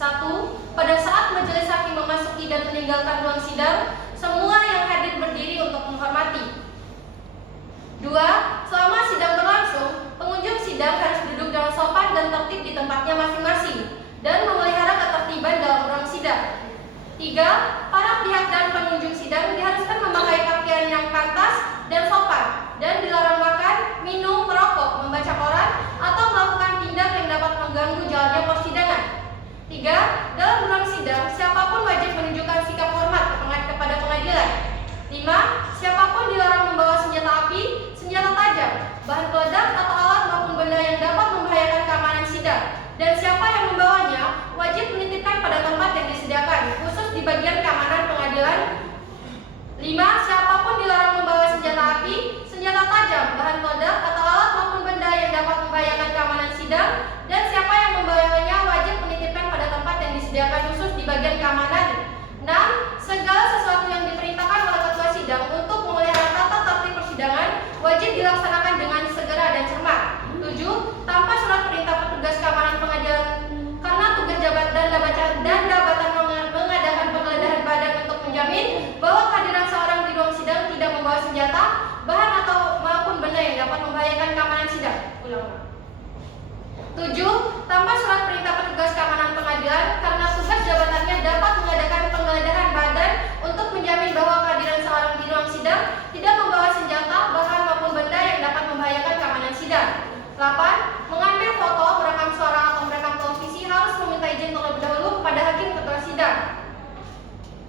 1. Pada saat majelis hakim memasuki dan meninggalkan ruang sidang, semua yang hadir berdiri untuk menghormati. 2. Selama sidang berlangsung, pengunjung sidang harus duduk dengan sopan dan tertib di tempatnya masing-masing dan memelihara ketertiban dalam ruang sidang. 3. Para pihak dan pengunjung sidang diharuskan memakai pakaian yang pantas dan sopan dan dilarang makan, minum, merokok, membaca koran, atau melakukan tindak yang dapat mengganggu jalannya persidangan. 3. Dalam ruang sidang, siapapun wajib menunjukkan sikap hormat kepada pengadilan. 5. Siapapun dilarang membawa senjata api, senjata tajam, bahan peledak atau alat maupun benda yang dapat membahayakan keamanan sidang. Dan siapa yang membawanya wajib menitipkan pada tempat yang disediakan, khusus di bagian keamanan pengadilan. 5. Siapapun dilarang membawa senjata api, senjata tajam, bahan peledak atau alat maupun benda yang dapat membahayakan keamanan sidang. Dan siapa yang membawanya wajib menitipkan pada tempat yang disediakan khusus di bagian keamanan. 6. Segala sesuatu yang diperintahkan oleh ketua sidang untuk memelihara tata tertib persidangan wajib dilaksanakan dengan segera dan cermat. 7. Tanpa surat perintah petugas keamanan pengadilan karena tugas jabatan dan jabatan mengadakan penggeledahan badan untuk menjamin bahwa kehadiran seorang di ruang sidang tidak membawa senjata, bahan atau maupun benda yang dapat membahayakan keamanan sidang. 7. Tanpa surat perintah petugas keamanan pengadilan karena tugas jabatannya dapat mengadakan penggeledahan badan untuk menjamin bahwa kehadiran seorang di ruang sidang tidak membawa senjata, bahan maupun benda yang dapat membahayakan keamanan sidang. 8. Mengambil foto, merekam suara atau merekam televisi harus meminta izin terlebih dahulu kepada hakim ketua sidang.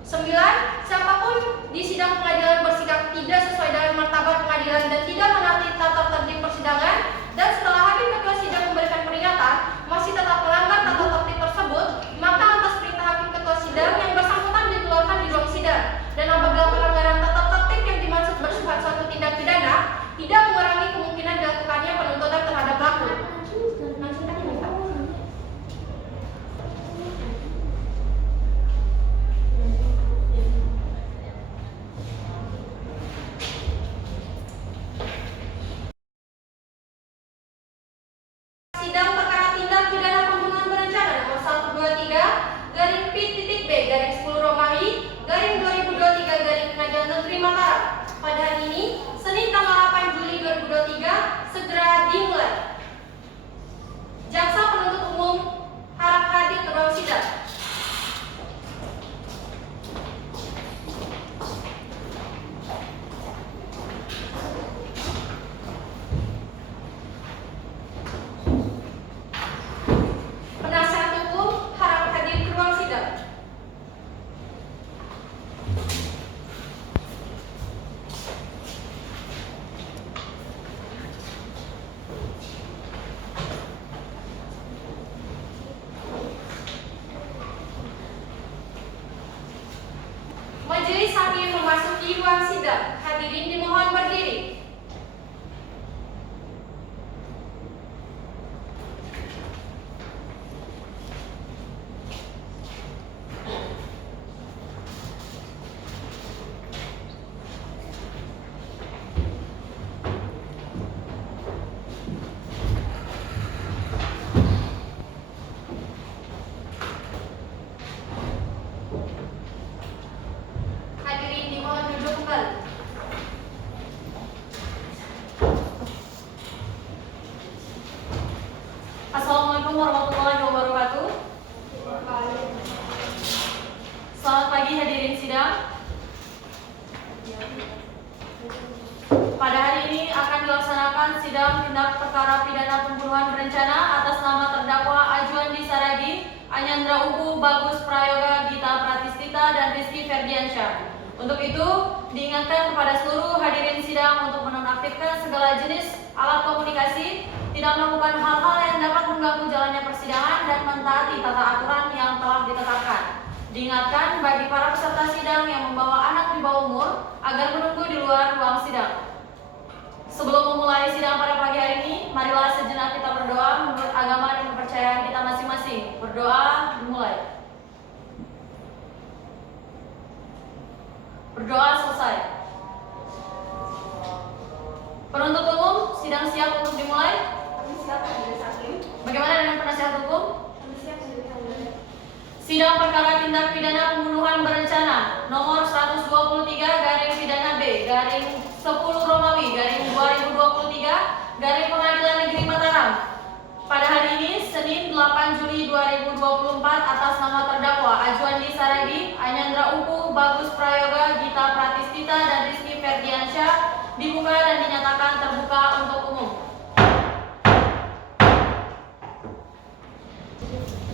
9. Siapapun di sidang pengadilan bersikap tidak sesuai dengan martabat pengadilan dan tidak menaati tata tertib persidangan, dan setelah hakim ketua sidang memberikan peringatan masih tetap melanggar tata tertib tersebut, maka atas perintah hakim ketua sidang yang bersangkutan dikeluarkan di ruang sidang. Dan apabila pelanggaran tata tertib yang dimaksud bersifat suatu tindak pidana, tidak mengurangi kemungkinan dilakukannya penuntutan terhadap pelaku. Sidang perkara tindak pidana pembunuhan berencana nomor 123/P-B-10 Romawi/2023 pada hari ini, Senin tanggal 8 Juli 2023, segera dimulai. Jaksa penuntut umum harap hadir ke ruang sidang. Penasihat hukum harap hadir ke ruang sidang. Majelis hakim memasuki ruang sidang. Hadirin dimohon berdiri. Hadirin dimohon duduk kembali. Assalamualaikum warahmatullahi wabarakatuh. Selamat pagi hadirin sidang. Pada hari ini akan dilaksanakan sidang tindak perkara pidana pembunuhan berencana atas nama terdakwa Ajuandi Saragi, Anyandra Ubu, Bagus Prayoga, Gita Pratistita, dan Rizky Ferdiansyah. Untuk itu, diingatkan kepada seluruh hadirin sidang untuk menonaktifkan segala jenis alat komunikasi, tidak melakukan hal-hal yang dapat mengganggu jalannya persidangan, dan mentaati tata aturan yang telah ditetapkan. Diingatkan bagi para peserta sidang yang membawa anak di bawah umur agar menunggu di luar ruang sidang. Sebelum memulai sidang pada pagi hari ini, marilah sejenak kita berdoa menurut agama dan kepercayaan kita masing-masing. Berdoa dimulai. Berdoa selesai. Penuntut umum, sidang siap untuk dimulai? Kami siap, Majelis Hakim. Bagaimana dengan penasihat hukum? Kami siap, Majelis Hakim. Sidang perkara tindak pidana pembunuhan berencana nomor 123 garing pidana B garing 10 Romawi garing 2023 garing Pengadilan Negeri Mataram. Pada hari ini Senin 8 Juli 2024 atas nama terdakwa Ajuandi Saragi, Anyandra Upu, Bagus Prayoga, Gita Pratistita dan Rizky Ferdiansyah dibuka dan dinyatakan terbuka untuk umum.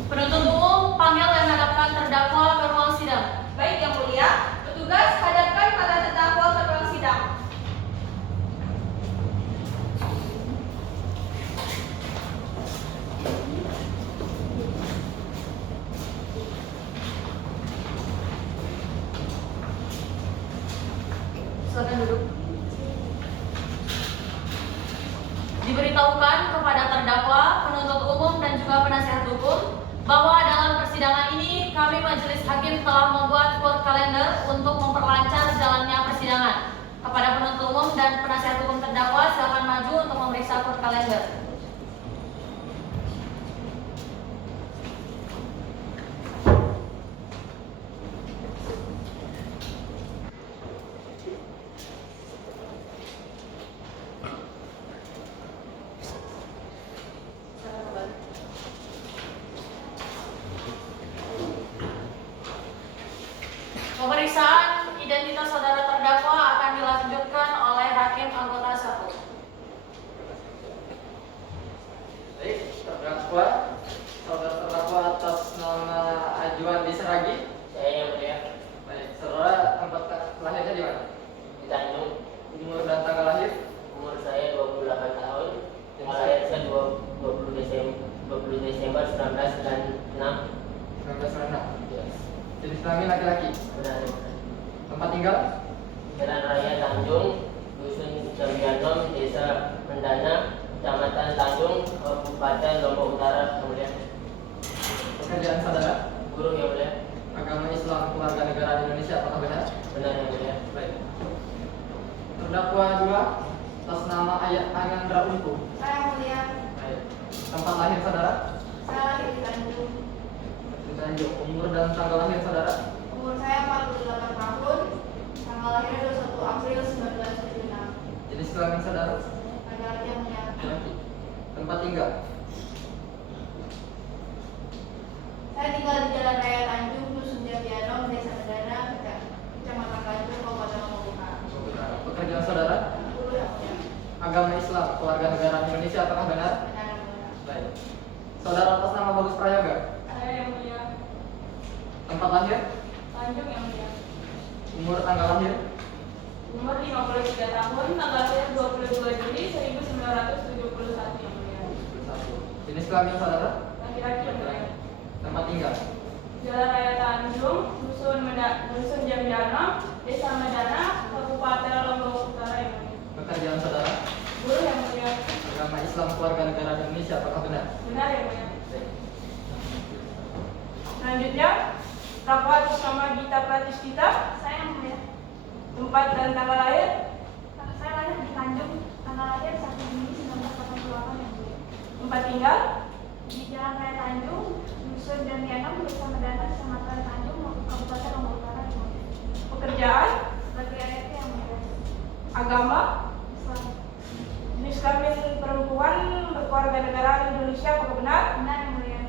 Penuntut umum panggil dan hadapkan terdakwa ke ruang sidang. Baik Yang Mulia, petugas hadapkan para terdakwa ke ruang sidang. Silakan duduk. Diberitahukan kepada terdakwa, penuntut umum dan juga penasihat hukum bahwa dalam persidangan ini kami majelis hakim telah membuat court calendar untuk memperlancar jalannya persidangan. Kepada penuntut umum dan penasihat hukum terdakwa silakan maju untuk memeriksa court calendar. Pemeriksaan identitas saudara terdakwa akan dilanjutkan oleh hakim anggota 1. Baik, terdakwa, saudara terdakwa atas nama Ajuandi Saragi. Saya yang mulia. Baik, saudara tempat lahirnya di mana? Di Tanjung. Umur dan tanggal lahir? Umur saya 28 tahun. Tanggal lahir saya 20 Desember 1996. 1996. Yes. Jenis kelamin laki-laki. Benar. Tempat tinggal? Jalan Raya Tanjung, Dusun Jambianom, Desa Mendana, Kecamatan Tanjung, Kabupaten Lombok Utara, yang mulia. Pekerjaan saudara? Guru, yang mulia. Agama Islam, keluarga negaraan Indonesia, apakah benar? Benar, yang mulia. Baik. Terdakwa 2 atas nama Anyandra Upu. Saya Yang Mulia, Baik. Tempat lahir saudara? saya lahir di Tanjung. Di Tanjung. Umur dan tanggal lahir saudara? Umur saya 48 tahun. Tanggal lahirnya 21 April 1976. Jenis kelamin saudara? Laki-laki Yang Mulia. Laki. Tempat tinggal? Saya tinggal di Jalan Raya Tanjung, Dusun Jambianom, Desa Mendana, Kecamatan Tanjung, Kabupaten Lombok Utara. Pekerjaan saudara? Guru Yang Mulia. Agama Islam, keluarga negaraan Indonesia, apakah benar? Benar Yang Mulia. Baik. Saudara atas nama Bagus Prayoga. Saya Yang Mulia. Tempat lahir? Tanjung Yang Mulia. Umur tanggal lahir? Umur 53 tahun, tanggal lahir 22 Juli 1971 Yang Mulia. 21. Jenis kelamin saudara? Laki-laki Yang Mulia. Tempat tinggal? Jalan Raya Tanjung, Dusun Jambianom, Desa Mendana, Kabupaten Lombok Utara Yang Mulia. Pekerjaan saudara? Guru Yang Mulia. Agama Islam, keluarga negaraan Indonesia, apakah benar? Benar Yang Mulia. Baik. Selanjutnya, terdakwa atas nama Gita Pratistita. Saya Yang Mulia. Tempat dan tanggal lahir? Saya lahir di Tanjung, tanggal lahir 1 Juni 1988 Yang Mulia. Tempat tinggal? Di Jalan Raya Tanjung, Dusun Jambianom, Desa Mendana, Kecamatan Tanjung, Kabupaten Lombok Utara Yang Mulia. Pekerjaan? Sebagai ART Yang Mulia. Agama? Islam. Jenis kelamin perempuan berkeluarga negaraan Indonesia, apakah benar? Benar Yang Mulia.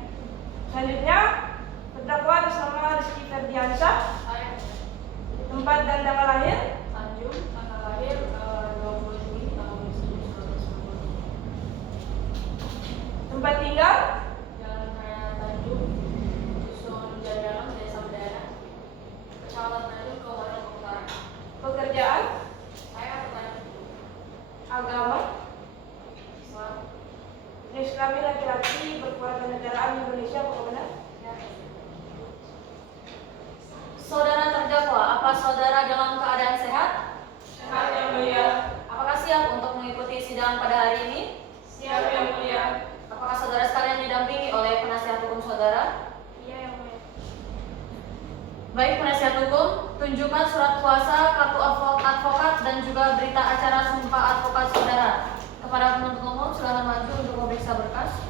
Selanjutnya, terdakwa atas nama Rizky Ferdiansyah. Tempat dan tanggal lahir? Tanjung, tanggal lahir 20 Juli tahun 1990. Tempat tinggal? Jalan Raya Tanjung, Dusun Jambianom, Desa Mendana, Kecamatan Tanjung, Kabupaten Lombok Utara. Pekerjaan? Saya petani. Agama? Islam. Jenis kelamin laki-laki berkeluarga negaraan Indonesia, apakah benar? Ya. Saudara terdakwa, apa saudara dalam keadaan sehat? Sehat Yang Mulia. Apakah siap untuk mengikuti sidang pada hari ini? Siap Yang Mulia. Apakah saudara sekalian didampingi oleh penasihat hukum saudara? Iya Yang Mulia. Baik penasihat hukum, tunjukkan surat kuasa, kartu advokat, dan juga berita acara sumpah advokat saudara. Kepada penuntut umum, silakan maju untuk memeriksa berkas.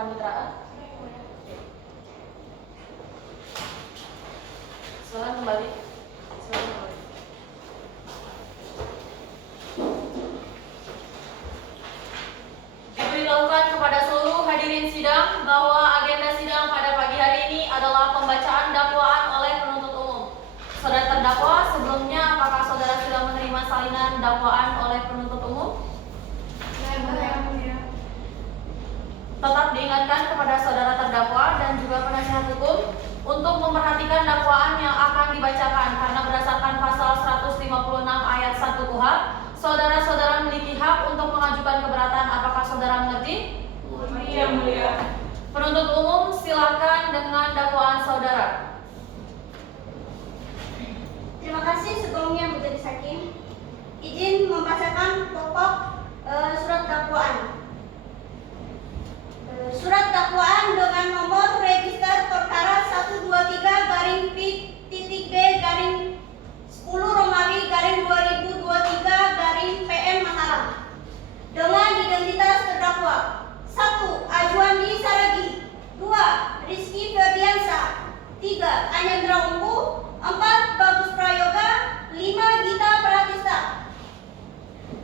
kepaniteraan. Silakan kembali. Diberitahukan kepada seluruh hadirin sidang bahwa agenda sidang pada pagi hari ini adalah pembacaan dakwaan oleh penuntut umum. Saudara terdakwa, sebelumnya apakah saudara sudah menerima salinan dakwaan oleh penuntut umum? Tetap diingatkan kepada saudara terdakwa dan juga penasihat hukum untuk memperhatikan dakwaan yang akan dibacakan karena berdasarkan pasal 156 ayat 1 KUHP, saudara-saudara memiliki hak untuk mengajukan keberatan. Apakah saudara mengerti? Iya, mulia. Penuntut umum, silakan dengan dakwaan saudara. Terima kasih sebelumnya Majelis Hakim. Izin membacakan pokok surat dakwaan. Surat dakwaan dengan nomor register perkara 123-P.B-10 Romawi-2023-PM Mataram. Dengan identitas terdakwa: 1. Ajuandi Saragi, 2. Rizky Ferdiansyah, 3. Anyandra Ungu, 4. Bagus Prayoga, 5. Gita Pratista.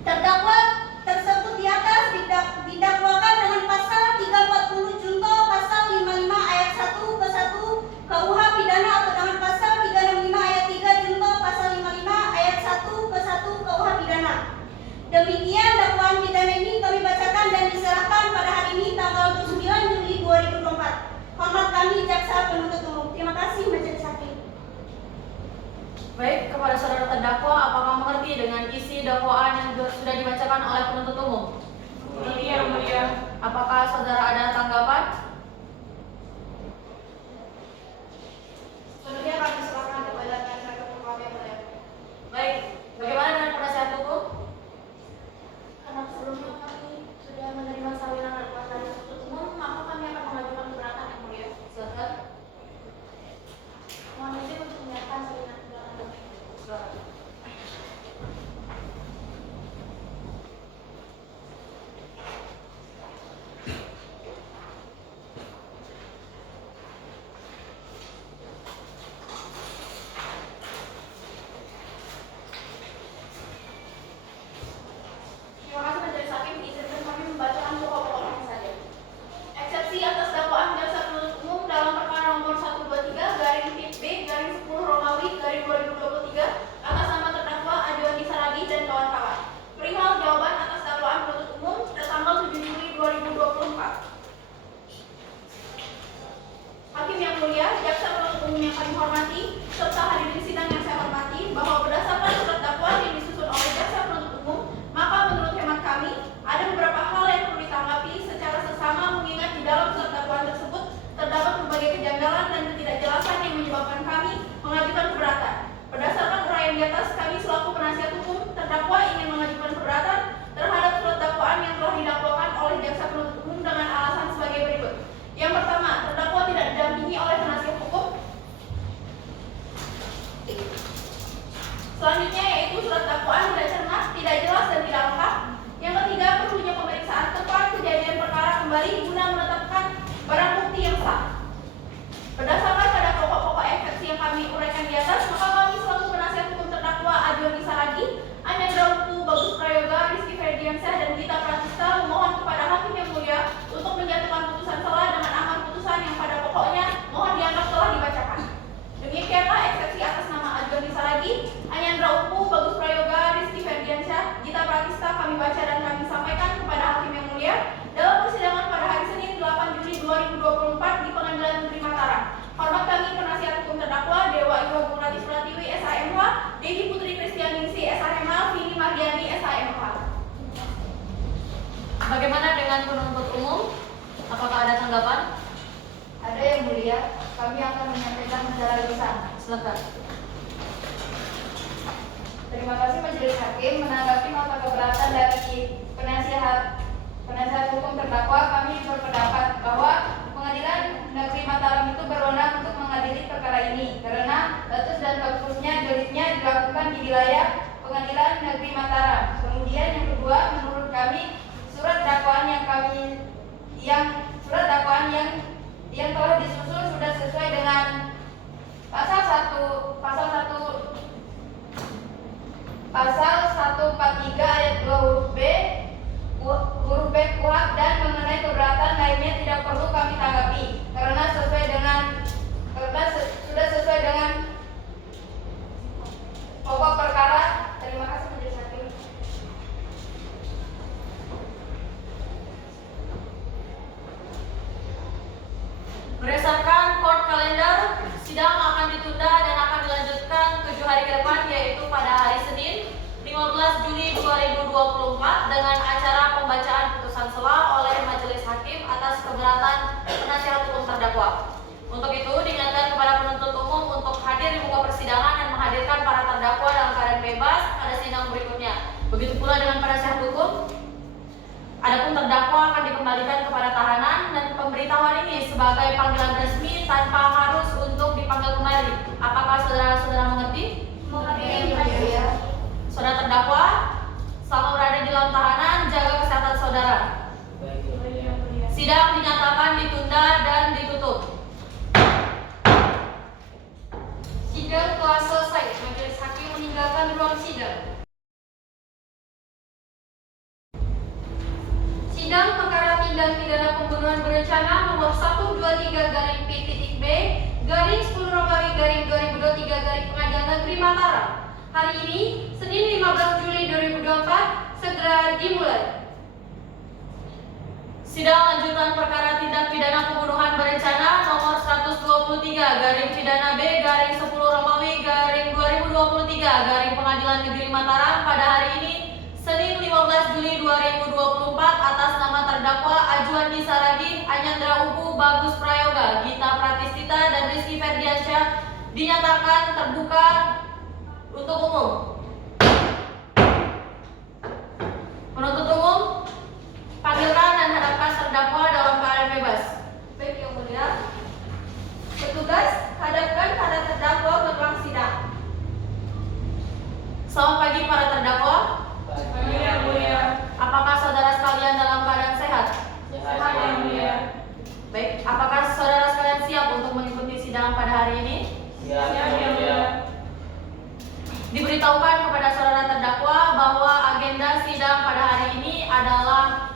Terdakwa tersebut di atas didakwakan dengan pasal 340 junto pasal 55 ayat 1 ke 1 KUH pidana atau dengan pasal 365 ayat 3 junto pasal 55 ayat 1 ke 1 KUH pidana. Demikian dakwaan pidana ini kami bacakan dan diserahkan pada hari ini tanggal 29 Juli 2024. Hormat kami Jaksa Penuntut Umum. Terima kasih Majelis Hakim. Baik, kepada saudara terdakwa, apakah mengerti dengan isi dakwaan yang sudah dibacakan oleh penuntut umum? Iya, mulia. Apakah saudara ada tanggapan? Selanjutnya kami serahkan kepada penasihat hukum yang mulia. Baik, bagaimana dengan penasihat hukum? Karena sebelumnya kami sudah menerima salinan dakwaan dari penuntut umum, maka kami akan mengajukan keberatan yang mulia. Silakan. Mohon izin untuk menyatakan salinan keberatan. Silakan. Terima kasih Majelis Hakim, izinkan kami membacakan pokok-pokoknya saja. Eksepsi atas dakwaan jaksa penuntut umum dalam perkara nomor 123-B-10 Romawi-2023 atas nama terdakwa Ajuandi Saragi dan kawan-kawan. Perihal jawaban atas dakwaan penuntut umum tanggal 7 Juli 2024. Hakim yang mulia, jaksa penuntut umum yang kami hormati, serta hadirin sidang yang saya hormati, bahwa berdasarkan surat dakwaan yang disusun oleh jaksa penuntut umum, maka menurut hemat kami, ada beberapa hal yang perlu ditanggapi secara seksama mengingat di dalam surat dakwaan tersebut terdapat berbagai kejanggalan dan ketidakjelasan yang menyebabkan kami mengajukan keberatan. Berdasarkan uraian di atas, kami selaku penasihat hukum terdakwa ingin mengajukan keberatan terhadap surat dakwaan yang telah didakwakan oleh jaksa penuntut umum dengan alasan sebagai berikut. Yang pertama, terdakwa tidak didampingi oleh penasihat hukum. Selanjutnya yaitu surat dakwaan tidak cermat, tidak jelas dan tidak lengkap. Yang ketiga, perlunya pemeriksaan tempat kejadian perkara kembali guna menetapkan barang bukti yang sah. Berdasarkan pada pokok-pokok eksepsi yang kami uraikan di atas, maka kami selaku penasihat hukum terdakwa Ajuandi Saragi, Anyandra Ungu, Bagus Prayoga, Rizky Ferdiansyah dan Gita Pratista memohon kepada hakim yang mulia untuk menjatuhkan putusan selah dengan amar putusan yang pada pokoknya mohon dianggap telah dibacakan. Demikianlah eksepsi atas nama Ajuandi Saragi, Anyandra Ungu, Bagus Prayoga, Rizky Ferdiansyah, Gita Pratista kami baca dan kami sampaikan kepada hakim yang mulia dalam persidangan pada hari Senin 8 Juli 2024 di Pengadilan Negeri Mataram. Hormat kami penasihat hukum terdakwa Dewa Iwa Bung Pratiwi SHMH, Devi Putri Kristianingsi SHMH, Vini Mardiani SHMH. Bagaimana dengan penuntut umum? Apakah ada tanggapan? Ada yang mulia, kami akan menyampaikan secara lisan. Silakan. Terima kasih Majelis Hakim, menanggapi nota keberatan dari penasihat hukum terdakwa, kami berpendapat bahwa Pengadilan Negeri Mataram itu berwenang untuk mengadili perkara ini karena status dan kasusnya deliknya dilakukan di wilayah Pengadilan Negeri Mataram. Kemudian yang kedua, menurut kami surat dakwaan yang surat dakwaan yang telah disusun sudah sesuai dengan pasal 143 ayat 2 huruf B KUHP dan mengenai keberatan lainnya tidak perlu kami tanggapi karena sudah sesuai dengan pokok perkara. Terima kasih Majelis Hakim. Berdasarkan court kalender, sidang akan ditunda dan akan dilanjutkan 7 hari ke depan, yaitu pada hari Senin 15 Juli 2024 dengan acara pembacaan putusan sela oleh Majelis Hakim atas keberatan penasihat hukum terdakwa. Untuk itu, diingatkan kepada penuntut umum untuk hadir di muka persidangan dan menghadirkan para terdakwa dalam keadaan bebas pada sidang berikutnya. Begitu pula dengan penasihat hukum. Adapun terdakwa akan dikembalikan kepada tahanan dan pemberitahuan ini sebagai panggilan resmi tanpa harus untuk dipanggil kembali. Apakah saudara-saudara mengerti? Mengerti. Saudara terdakwa, selama berada di dalam tahanan, jaga kesehatan saudara. Baik, Yang Mulia. Yang Mulia. Sidang dinyatakan ditunda dan ditutup. Sidang telah selesai. Majelis Hakim meninggalkan ruang sidang. Sidang perkara tindak pidana pembunuhan berencana nomor 123-P.B garing 10 Romawi garing 2023 garing Pengadilan Negeri Mataram. Hari ini, Senin 15 Juli 2024, segera dimulai. Sidang lanjutan perkara tindak pidana pembunuhan berencana nomor 123 garing pidana B garing 10 Romawi garing 2023 garing Pengadilan Negeri Mataram pada hari ini Senin 15 Juli 2024 atas nama terdakwa Ajuandi Saragi, Anyandra Ubu, Bagus Prayoga, Gita Pratistita dan Rizky Ferdiansyah dinyatakan terbuka untuk umum. Penuntut umum, panggilkan dan hadapkan terdakwa dalam keadaan bebas. Baik, Yang Mulia. Petugas, hadapkan pada terdakwa ke ruang sidang. Selamat pagi para terdakwa. Pagi Yang Mulia. Apakah saudara sekalian dalam keadaan sehat? Sehat, Yang Mulia. Baik, apakah saudara sekalian siap untuk mengikuti sidang pada hari ini? Siap, Siap, Yang Yang Mulia. Mulia. Diberitahukan kepada saudara terdakwa bahwa agenda sidang pada hari ini adalah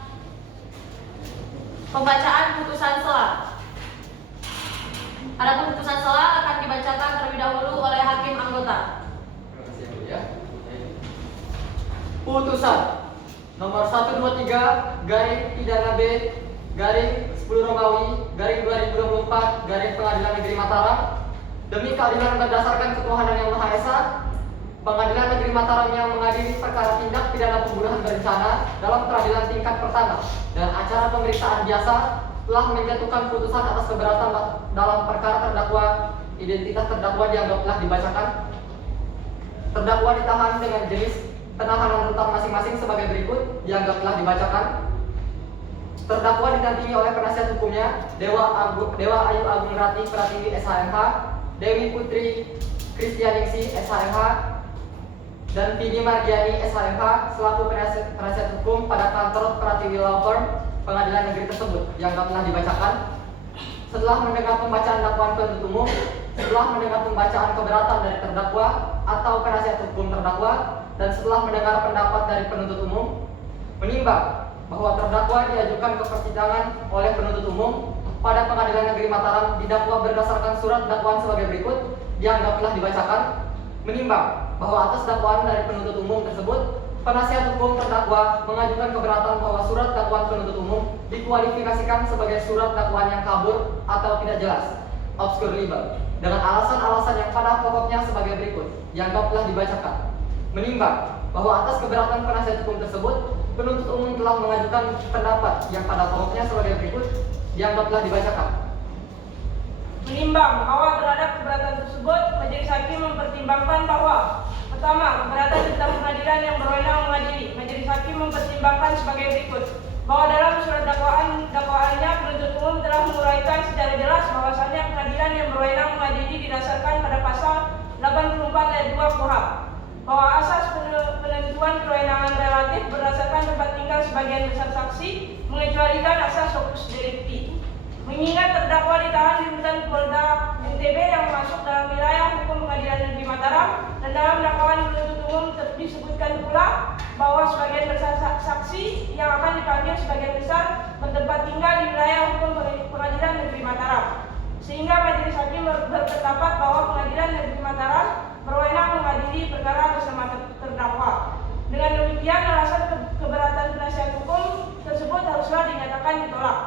pembacaan putusan sela. Adapun putusan sela akan dibacakan terlebih dahulu oleh hakim anggota. Terima kasih Yang Mulia. Putusan nomor 123 garing pidana B garing 10 Romawi garing 2024 garing Pengadilan Negeri Mataram demi keadilan berdasarkan ketuhanan yang Maha Esa. Pengadilan Negeri Mataram yang mengadili perkara tindak pidana pembunuhan berencana dalam peradilan tingkat pertama dan acara pemeriksaan biasa telah menjatuhkan putusan atas keberatan dalam perkara terdakwa. Identitas terdakwa dianggap telah dibacakan. Terdakwa ditahan dengan jenis penahanan rutan masing-masing sebagai berikut dianggap telah dibacakan. Terdakwa didampingi oleh penasihat hukumnya Dewa Ayu Agung Rati Pratiwi SHMH, Dewi Putri Kristianingsi SHMH, dan Vini Margiani SHMH selaku penasihat hukum pada kantor Pratiwi Law Firm Pengadilan Negeri tersebut dianggap telah dibacakan. Setelah mendengar pembacaan dakwaan penuntut umum, setelah mendengar pembacaan keberatan dari terdakwa atau penasihat hukum terdakwa, dan setelah mendengar pendapat dari penuntut umum, menimbang bahwa terdakwa diajukan ke persidangan oleh penuntut umum pada Pengadilan Negeri Mataram didakwa berdasarkan surat dakwaan sebagai berikut dianggap telah dibacakan. Menimbang bahwa atas dakwaan dari penuntut umum tersebut, penasihat hukum terdakwa mengajukan keberatan bahwa surat dakwaan penuntut umum dikualifikasikan sebagai surat dakwaan yang kabur atau tidak jelas, obscure libel, dengan alasan-alasan yang pada pokoknya sebagai berikut dianggap telah dibacakan. Menimbang bahwa atas keberatan penasihat hukum tersebut, penuntut umum telah mengajukan pendapat yang pada pokoknya sebagai berikut dianggap telah dibacakan. Menimbang bahwa terhadap keberatan tersebut, Majelis Hakim mempertimbangkan bahwa pertama, keberatan tentang pengadilan yang berwenang mengadili. Majelis Hakim mempertimbangkan sebagai berikut bahwa dalam surat dakwaannya penuntut umum telah menguraikan secara jelas bahwasannya pengadilan yang berwenang mengadili didasarkan pada pasal 84 ayat 2 KUHP, bahwa asas penentuan kewenangan relatif berdasarkan tempat tinggal sebagian besar saksi mengecualikan asas fokus delikti. Polda NTB yang masuk dalam wilayah hukum Pengadilan Negeri Mataram, dan dalam dakwaan penuntut umum disebutkan pula bahwa sebagian besar saksi yang akan dipanggil sebagian besar bertempat tinggal di wilayah hukum Pengadilan Negeri Mataram, sehingga majelis hakim berpendapat bahwa Pengadilan Negeri Mataram berwenang mengadili perkara bersama terdakwa. Dengan demikian, alasan keberatan penasihat hukum tersebut haruslah dinyatakan ditolak.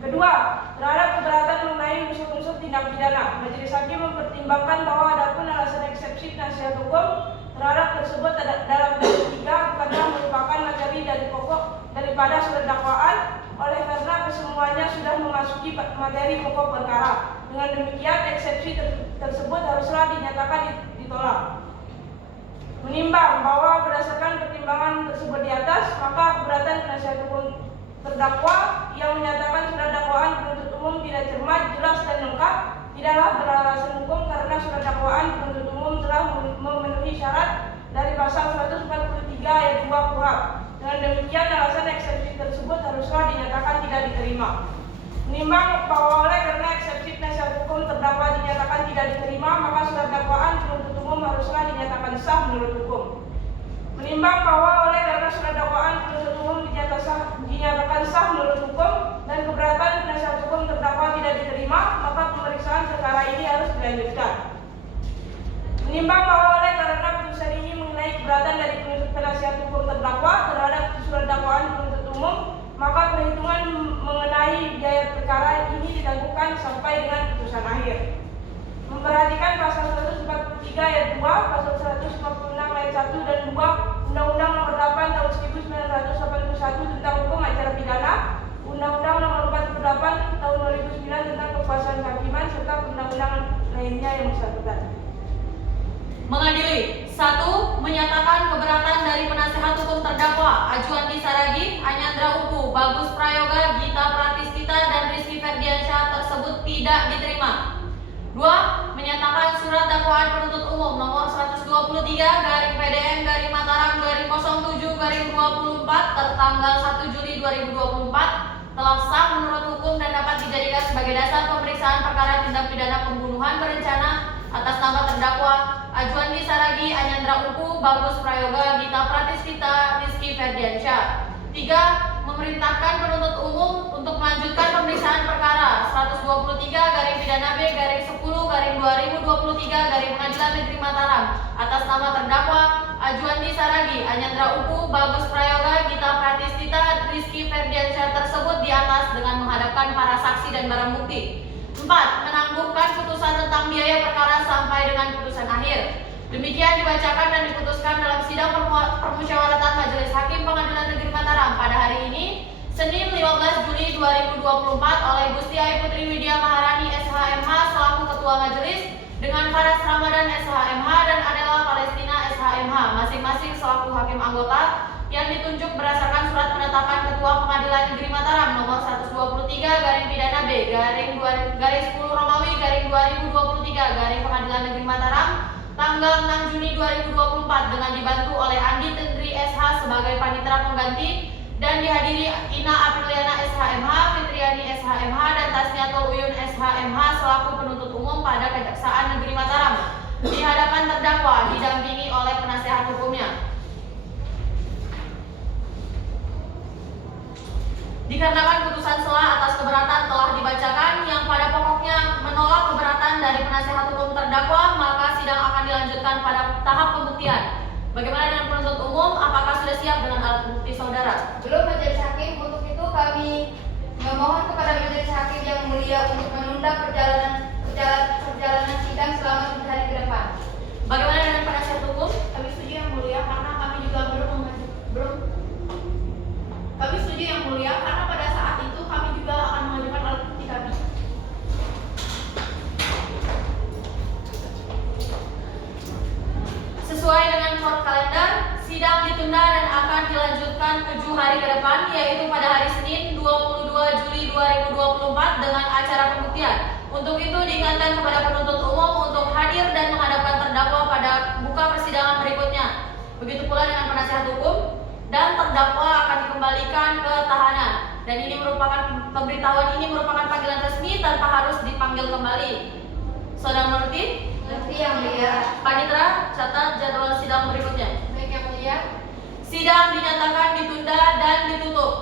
Kedua, terhadap keberatan mengenai unsur-unsur tindak pidana, majelis hakim mempertimbangkan bahwa adapun alasan eksepsi penasihat hukum terhadap tersebut dalam dalil 3 bukanlah merupakan materi dari pokok daripada surat dakwaan, oleh karena kesemuanya sudah memasuki materi pokok perkara. Dengan demikian, eksepsi tersebut haruslah dinyatakan ditolak. Menimbang bahwa berdasarkan pertimbangan tersebut di atas, maka keberatan penasihat hukum terdakwa yang menyatakan surat dakwaan penuntut umum tidak cermat, jelas dan lengkap tidaklah beralasan hukum karena surat dakwaan penuntut umum telah memenuhi syarat dari pasal 143 ayat 2 KUHP. Dengan demikian, alasan eksepsi tersebut haruslah dinyatakan tidak diterima. Menimbang bahwa oleh karena eksepsi penasihat hukum terdakwa dinyatakan tidak diterima, maka surat dakwaan penuntut umum haruslah dinyatakan sah menurut hukum. Menimbang bahwa oleh karena surat dakwaan penuntut umum dinyatakan sah menurut hukum dan keberatan penasihat hukum terdakwa tidak diterima, maka pemeriksaan perkara ini harus dilanjutkan. Menimbang bahwa oleh karena putusan ini mengenai keberatan dari penasihat hukum terdakwa terhadap surat dakwaan penuntut umum, maka perhitungan mengenai biaya perkara ini dilakukan sampai dengan putusan akhir. Memperhatikan pasal 143 ayat 2, pasal 156 ayat 1 dan 2 Undang-Undang Nomor 8 Tahun 1981 tentang Hukum Acara Pidana, Undang-Undang Nomor 48 Tahun 2009 tentang Kekuasaan Kehakiman, serta undang-undang lainnya yang bersangkutan. Mengadili 1. Menyatakan keberatan dari penasihat hukum terdakwa Ajuandi Saragi, Anyandra Upu, Bagus Prayoga, Gita Pratistita, dan Rizky Ferdiansyah tersebut tidak diterima. 2. Menyatakan surat dakwaan penuntut umum nomor 123/PDN-Mataram/07/24 tertanggal 1 Juli 2024 telah sah menurut hukum dan dapat dijadikan sebagai dasar pemeriksaan perkara tindak pidana pembunuhan berencana atas nama terdakwa Ajuandi Saragi, Anyandra Upu, Bagus Prayoga, Gita Pratistita, Rizky Ferdiansyah. 3. Memerintahkan penuntut umum untuk melanjutkan pemeriksaan perkara 123/10/2023 Pengadilan Negeri Mataram atas nama terdakwa Ajuandi Saragi, Anyandra Upu, Bagus Prayoga, Gita Pratistita, Rizky Ferdiansyah tersebut di atas dengan menghadapkan para saksi dan barang bukti. 4. Menangguhkan putusan tentang biaya perkara sampai dengan putusan akhir. Demikian dibacakan dan diputuskan dalam sidang permusyawaratan Majelis Hakim Pengadilan Negeri Mataram pada hari ini, Senin 15 Juli 2024 oleh Gusti Ai Putri Widya Maharani SHMH selaku Ketua Majelis dengan Faras Ramadan SHMH dan Adela Palestina SHMH masing-masing selaku Hakim anggota yang ditunjuk berdasarkan surat penetapan Ketua Pengadilan Negeri Mataram nomor 123/B-10 Pengadilan Negeri Mataram tanggal 6 Juni 2024 dengan dibantu oleh Andi Tendri SH sebagai panitera pengganti dan dihadiri Ina Apriliana SHMH, Fitriani SHMH, dan Tasniatul Uyun SHMH selaku penuntut umum pada Kejaksaan Negeri Mataram di hadapan terdakwa didampingi oleh penasehat hukumnya. Dikarenakan putusan sela atas keberatan telah dibacakan yang pada pokoknya menolak keberatan dari penasihat hukum terdakwa, maka sidang akan dilanjutkan pada tahap pembuktian. Bagaimana dengan penuntut umum? Apakah sudah siap dengan alat bukti saudara? Belum, Majelis Hakim. Untuk itu kami memohon kepada Majelis Hakim yang mulia untuk menunda perjalanan sidang selama 3 hari ke depan. Bagaimana dengan penasihat hukum? Kami setuju yang mulia karena kami juga belum kami setuju yang mulia karena pada saat itu kami juga akan mengajukan alat bukti kami. Sesuai dengan court kalender, sidang ditunda dan akan dilanjutkan 7 hari ke depan, yaitu pada hari Senin 22 Juli 2024 dengan acara pembuktian. Untuk itu diingatkan kepada penuntut umum untuk hadir dan menghadapkan terdakwa pada buka persidangan berikutnya. Begitu pula dengan penasihat hukum, dan terdakwa akan dikembalikan ke tahanan. dan ini merupakan pemberitahuan ini merupakan panggilan resmi tanpa harus dipanggil kembali. Saudara mengerti? Mengerti yang mulia. Panitera, catat jadwal sidang berikutnya. Baik yang mulia. Sidang dinyatakan ditunda dan ditutup.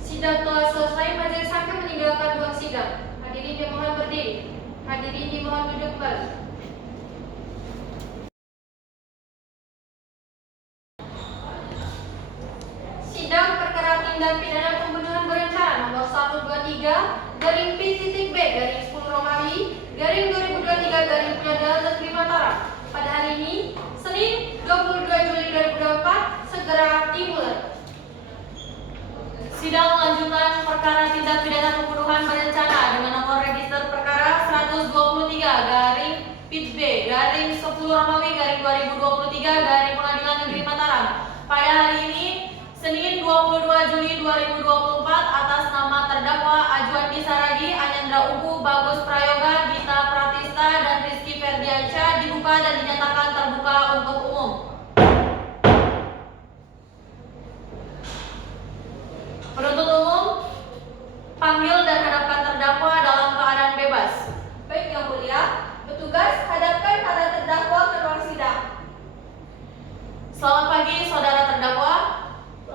Sidang telah selesai, majelis hakim meninggalkan ruang sidang. Hadirin dimohon berdiri. Hadirin dimohon duduk kembali. Sidang perkara tindak pidana pembunuhan berencana nomor 123 garing P.B garing 10 Romawi garing 2023 garing Pengadilan Negeri Mataram pada hari ini Senin 22 Juli 2024 segera dimulai. Sidang lanjutan perkara tindak pidana pembunuhan berencana dengan nomor register perkara 123 garing P.B garing 10 Romawi garing 2023 garing Pengadilan Negeri Mataram pada hari ini Senin 22 Juli 2024 atas nama terdakwa Ajuandi Saragi, Anyandra Ugu, Bagus Prayoga, Gita Pratista, dan Rizky Ferdiansyah dibuka dan dinyatakan terbuka untuk umum. Penuntut umum, panggil dan hadapkan terdakwa dalam keadaan bebas. Baik yang mulia, petugas hadapkan para terdakwa ke ruang sidang. Selamat pagi saudara terdakwa.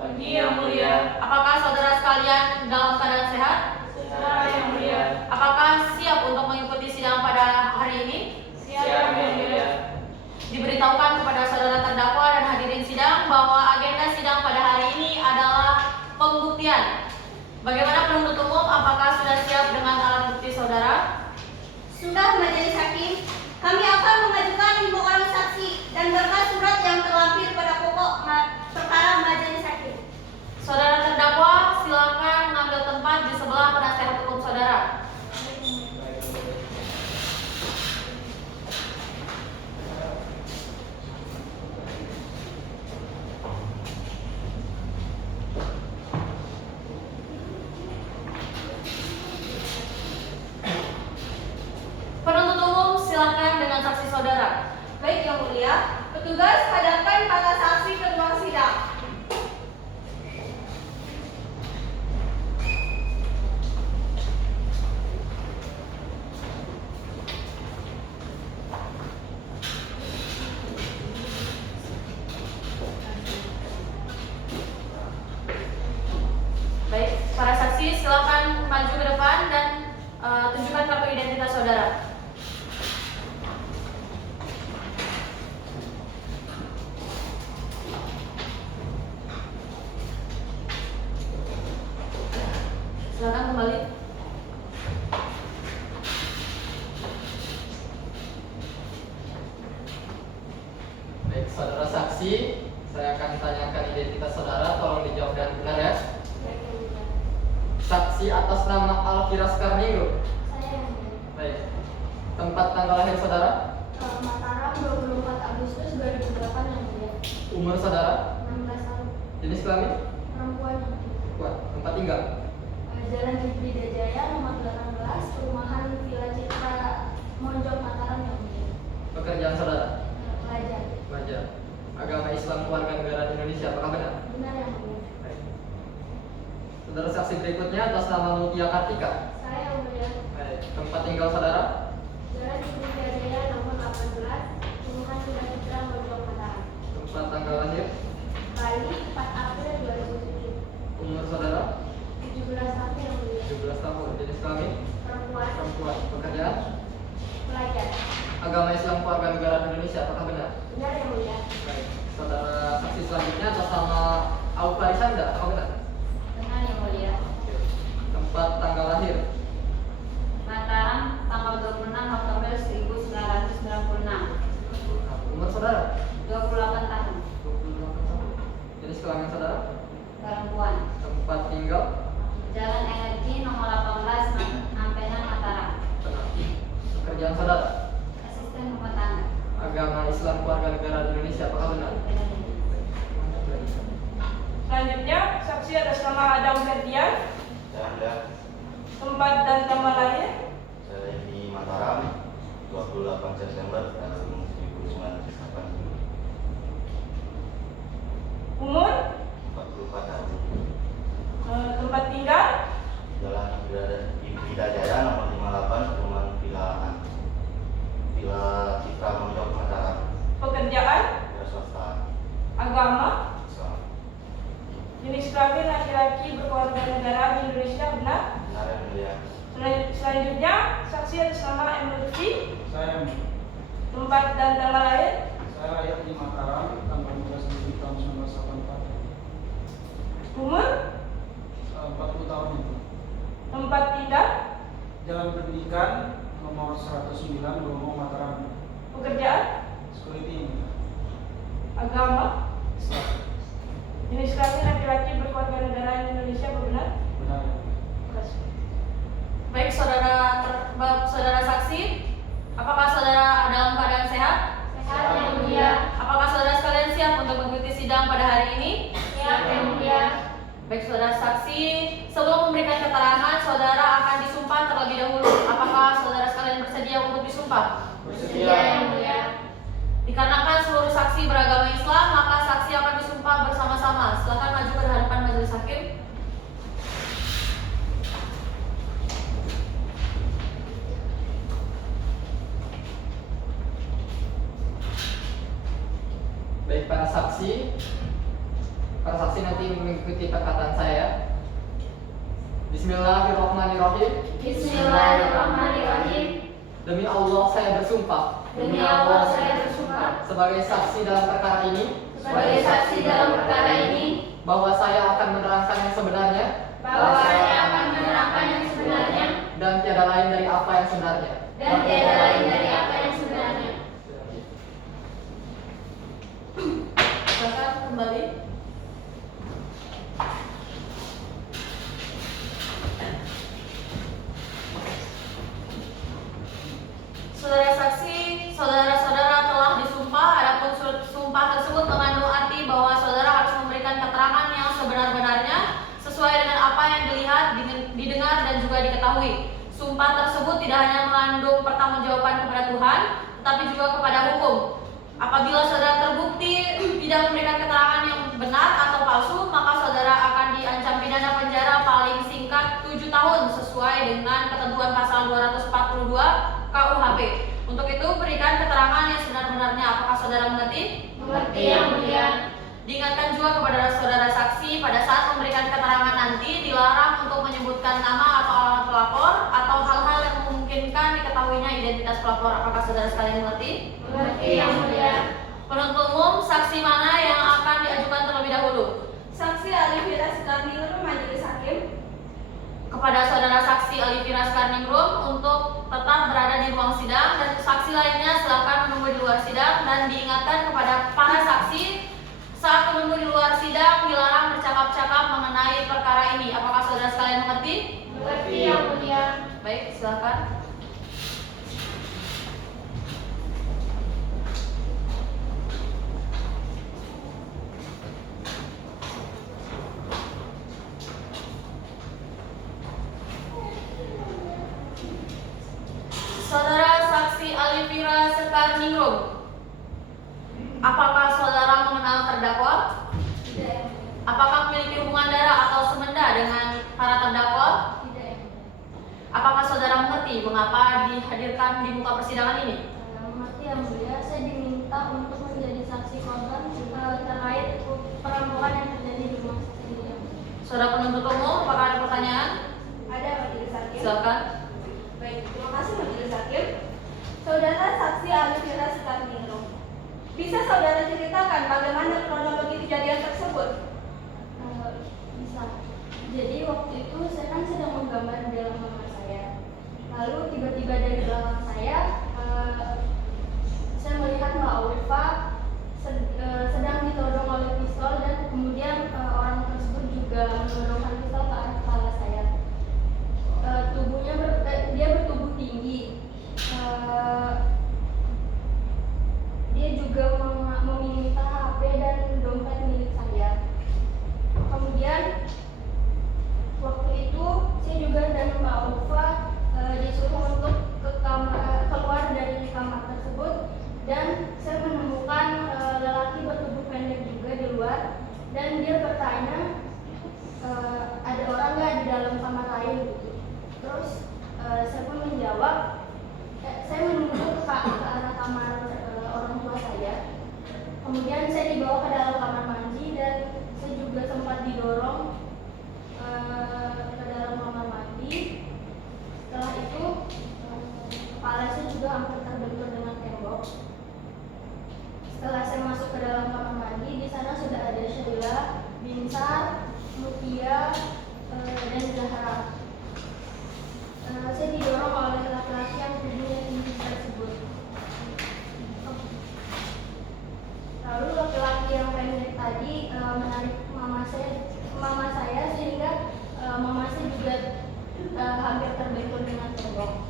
Pagi yang mulia. Apakah saudara sekalian dalam keadaan sehat? Sehat yang mulia. Apakah siap untuk mengikuti sidang pada hari ini? Siap yang mulia. Diberitahukan kepada saudara terdakwa dan hadirin sidang bahwa agenda sidang pada hari ini adalah pembuktian. Bagaimana penuntut umum? Apakah sudah siap dengan alat bukti saudara? Sudah, majelis hakim. Kami akan mengajukan 5 orang saksi dan berkas surat yang terlampir pada pokok perkara majelis hakim. Saudara terdakwa, silakan mengambil tempat di sebelah penasihat hukum saudara. Penuntut umum, silakan dengan saksi saudara. Baik yang mulia, petugas hadapkan para saksi ke ruang sidang. Baik, para saksi silakan maju ke depan dan tunjukkan kartu identitas saudara. Silakan kembali. Baik, saudara saksi, saya akan tanyakan identitas saudara, tolong dijawab dengan benar ya. Saksi atas nama Alvira Skarninggo. Saya yang mulia. Baik. Tempat tanggal lahir saudara, Mataram 24 Agustus 2008 yang mulia. umur saudara, 16 tahun. jenis kelamin, Perempuan yang mulia. kuat, tempat tinggal, Jalan Hibrida Jaya nomor 18, perumahan Villa Citra Monjok Mataram yang mulia. pekerjaan saudara, Pelajar. pelajar, agama Islam, keluarga negara Indonesia, apakah benar? Benar yang mulia. Baik. Saudara saksi berikutnya atas nama Mutia Kartika. Saya yang mulia. Baik. Tempat tinggal saudara, Jalan Hibrida Jaya nomor 18, perumahan Villa Citra Monjok Mataram. tempat tanggal lahir, Bali 4 April 2007. umur saudara, 17 tahun yang mulia. 17 tahun, jenis kelamin, Perempuan. perempuan, pekerjaan, Pelajar. agama Islam, keluarga negara Indonesia, apakah benar? Benar yang mulia. Baik. Saudara saksi selanjutnya atas nama Aupa Risanda, apakah benar? Benar yang mulia. Oke. Tempat tanggal lahir, Mataram tanggal 26 Oktober 1996. umur saudara, 28 tahun. 28 tahun, jenis kelamin saudara, Perempuan. tempat tinggal, Jalan Energi nomor 18 Ampenan Mataram. benar. Pekerjaan saudara, Asisten rumah tangga. agama Islam, keluarga negara Indonesia, apakah benar? Benar yang mulia. Selanjutnya, saksi atas nama Adam Ferdian, Saya tempat dan tanggal lahir, saya di Mataram 28 September tahun 1980. Umur, 44 tahun. tempat tinggal, Jalan Bidajaya nomor 58, Perumahan Villa Citra Monjok Mataram. pekerjaan, Ya swasta. agama, Islam. jenis kelamin laki-laki berkeluarga negara di Indonesia, benar? Benar yang mulia. Selanjutnya, saksi atas nama M. Lutfi, Saya tempat dan tanggal lahir, lahir di Mataram tanggal 12 Juli tahun 1984. umur, 40 tahun itu. tempat tinggal, Jalan Pendidikan nomor 109 Bromo Mataram. pekerjaan, Security agama, Islam. jenis kelamin laki-laki berkeluarga negara Indonesia, benar? Benar. Baik, saudara saksi, apakah saudara dalam keadaan sehat? Sehat yang mulia. Apakah saudara sekalian siap untuk mengikuti sidang pada hari ini? Siap yang mulia. Baik, saudara saksi, sebelum memberikan keterangan, saudara akan disumpah terlebih dahulu. Apakah saudara sekalian bersedia untuk disumpah? Bersedia yang mulia. Dikarenakan seluruh saksi beragama Islam, maka saksi akan disumpah bersama-sama. Silakan maju ke hadapan majelis hakim. Baik para saksi nanti mengikuti perkataan saya. Bismillahirrahmanirrahim. Bismillahirrahmanirrahim. Demi Allah saya bersumpah Demi Allah saya bersumpah sebagai saksi dalam perkara ini sebagai saksi dalam perkara ini bahwa saya akan menerangkan yang sebenarnya bahwa saya akan menerangkan yang sebenarnya dan tiada lain dari apa yang sebenarnya. dan tiada lain dari apa yang sebenarnya. Silakan kembali. Saudara saksi, saudara-saudara telah disumpah. Adapun sumpah tersebut mengandung arti bahwa saudara harus memberikan keterangan yang sebenar-benarnya sesuai dengan apa yang dilihat, didengar dan juga diketahui. Sumpah tersebut tidak hanya mengandung pertanggungjawaban kepada Tuhan, tetapi juga kepada hukum. Apabila saudara terbukti tidak memberikan keterangan yang benar atau palsu, maka saudara akan diancam pidana penjara paling singkat 7 tahun sesuai dengan ketentuan pasal 242 KUHP. Untuk itu berikan keterangan yang sebenar-benarnya. Apakah saudara mengerti? Mengerti yang mulia. Diingatkan juga kepada saudara saksi pada saat memberikan keterangan nanti dilarang untuk menyebutkan nama atau alamat pelapor atau hal-hal yang memungkinkan diketahuinya identitas pelapor. Apakah saudara sekalian mengerti? Mengerti yang mulia. Penuntut umum, saksi mana yang akan diajukan terlebih dahulu? Saksi Alifira Sukarningrum, majelis hakim. Kepada saudara saksi Alifira Sukarningrum untuk tetap berada di ruang sidang, dan saksi lainnya silakan menunggu di luar sidang. Dan diingatkan kepada para saksi saat menunggu di luar sidang dilarang bercakap-cakap mengenai perkara ini. Apakah saudara sekalian mengerti? Mengerti yang mulia. Baik, silakan. Saudara saksi Alifira Sukarningrum, apakah saudara mengenal terdakwa? Tidak yang mulia. Apakah memiliki hubungan darah atau semenda dengan para terdakwa? Tidak yang mulia. Apakah saudara mengerti mengapa dihadirkan di muka persidangan ini? Mengerti yang mulia. Saya diminta untuk menjadi saksi korban terkait perampokan yang terjadi di rumah saya sendiri. Saudara penuntut umum, apakah ada pertanyaan? Ada majelis hakim. Silakan. Baik, terima kasih majelis hakim. Saudara saksi Alifira Sukarningrum, bisa saudara ceritakan bagaimana kronologi kejadian tersebut? Bisa. Jadi waktu itu saya kan sedang menggambar di dalam kamar saya. Lalu tiba-tiba dari belakang saya melihat Mbak Ulfa sedang ditodong oleh pistol dan kemudian orang tersebut juga menodongkan pistol ke arah kepala saya. Dia bertubuh tinggi. Dia juga meminta HP dan dompet milik saya. Kemudian waktu itu saya juga dan Mbak Ulfa disuruh untuk keluar dari kamar tersebut, dan saya menemukan lelaki bertubuh pendek juga mama saya sehingga mama saya juga hampir terbentur dengan tembok.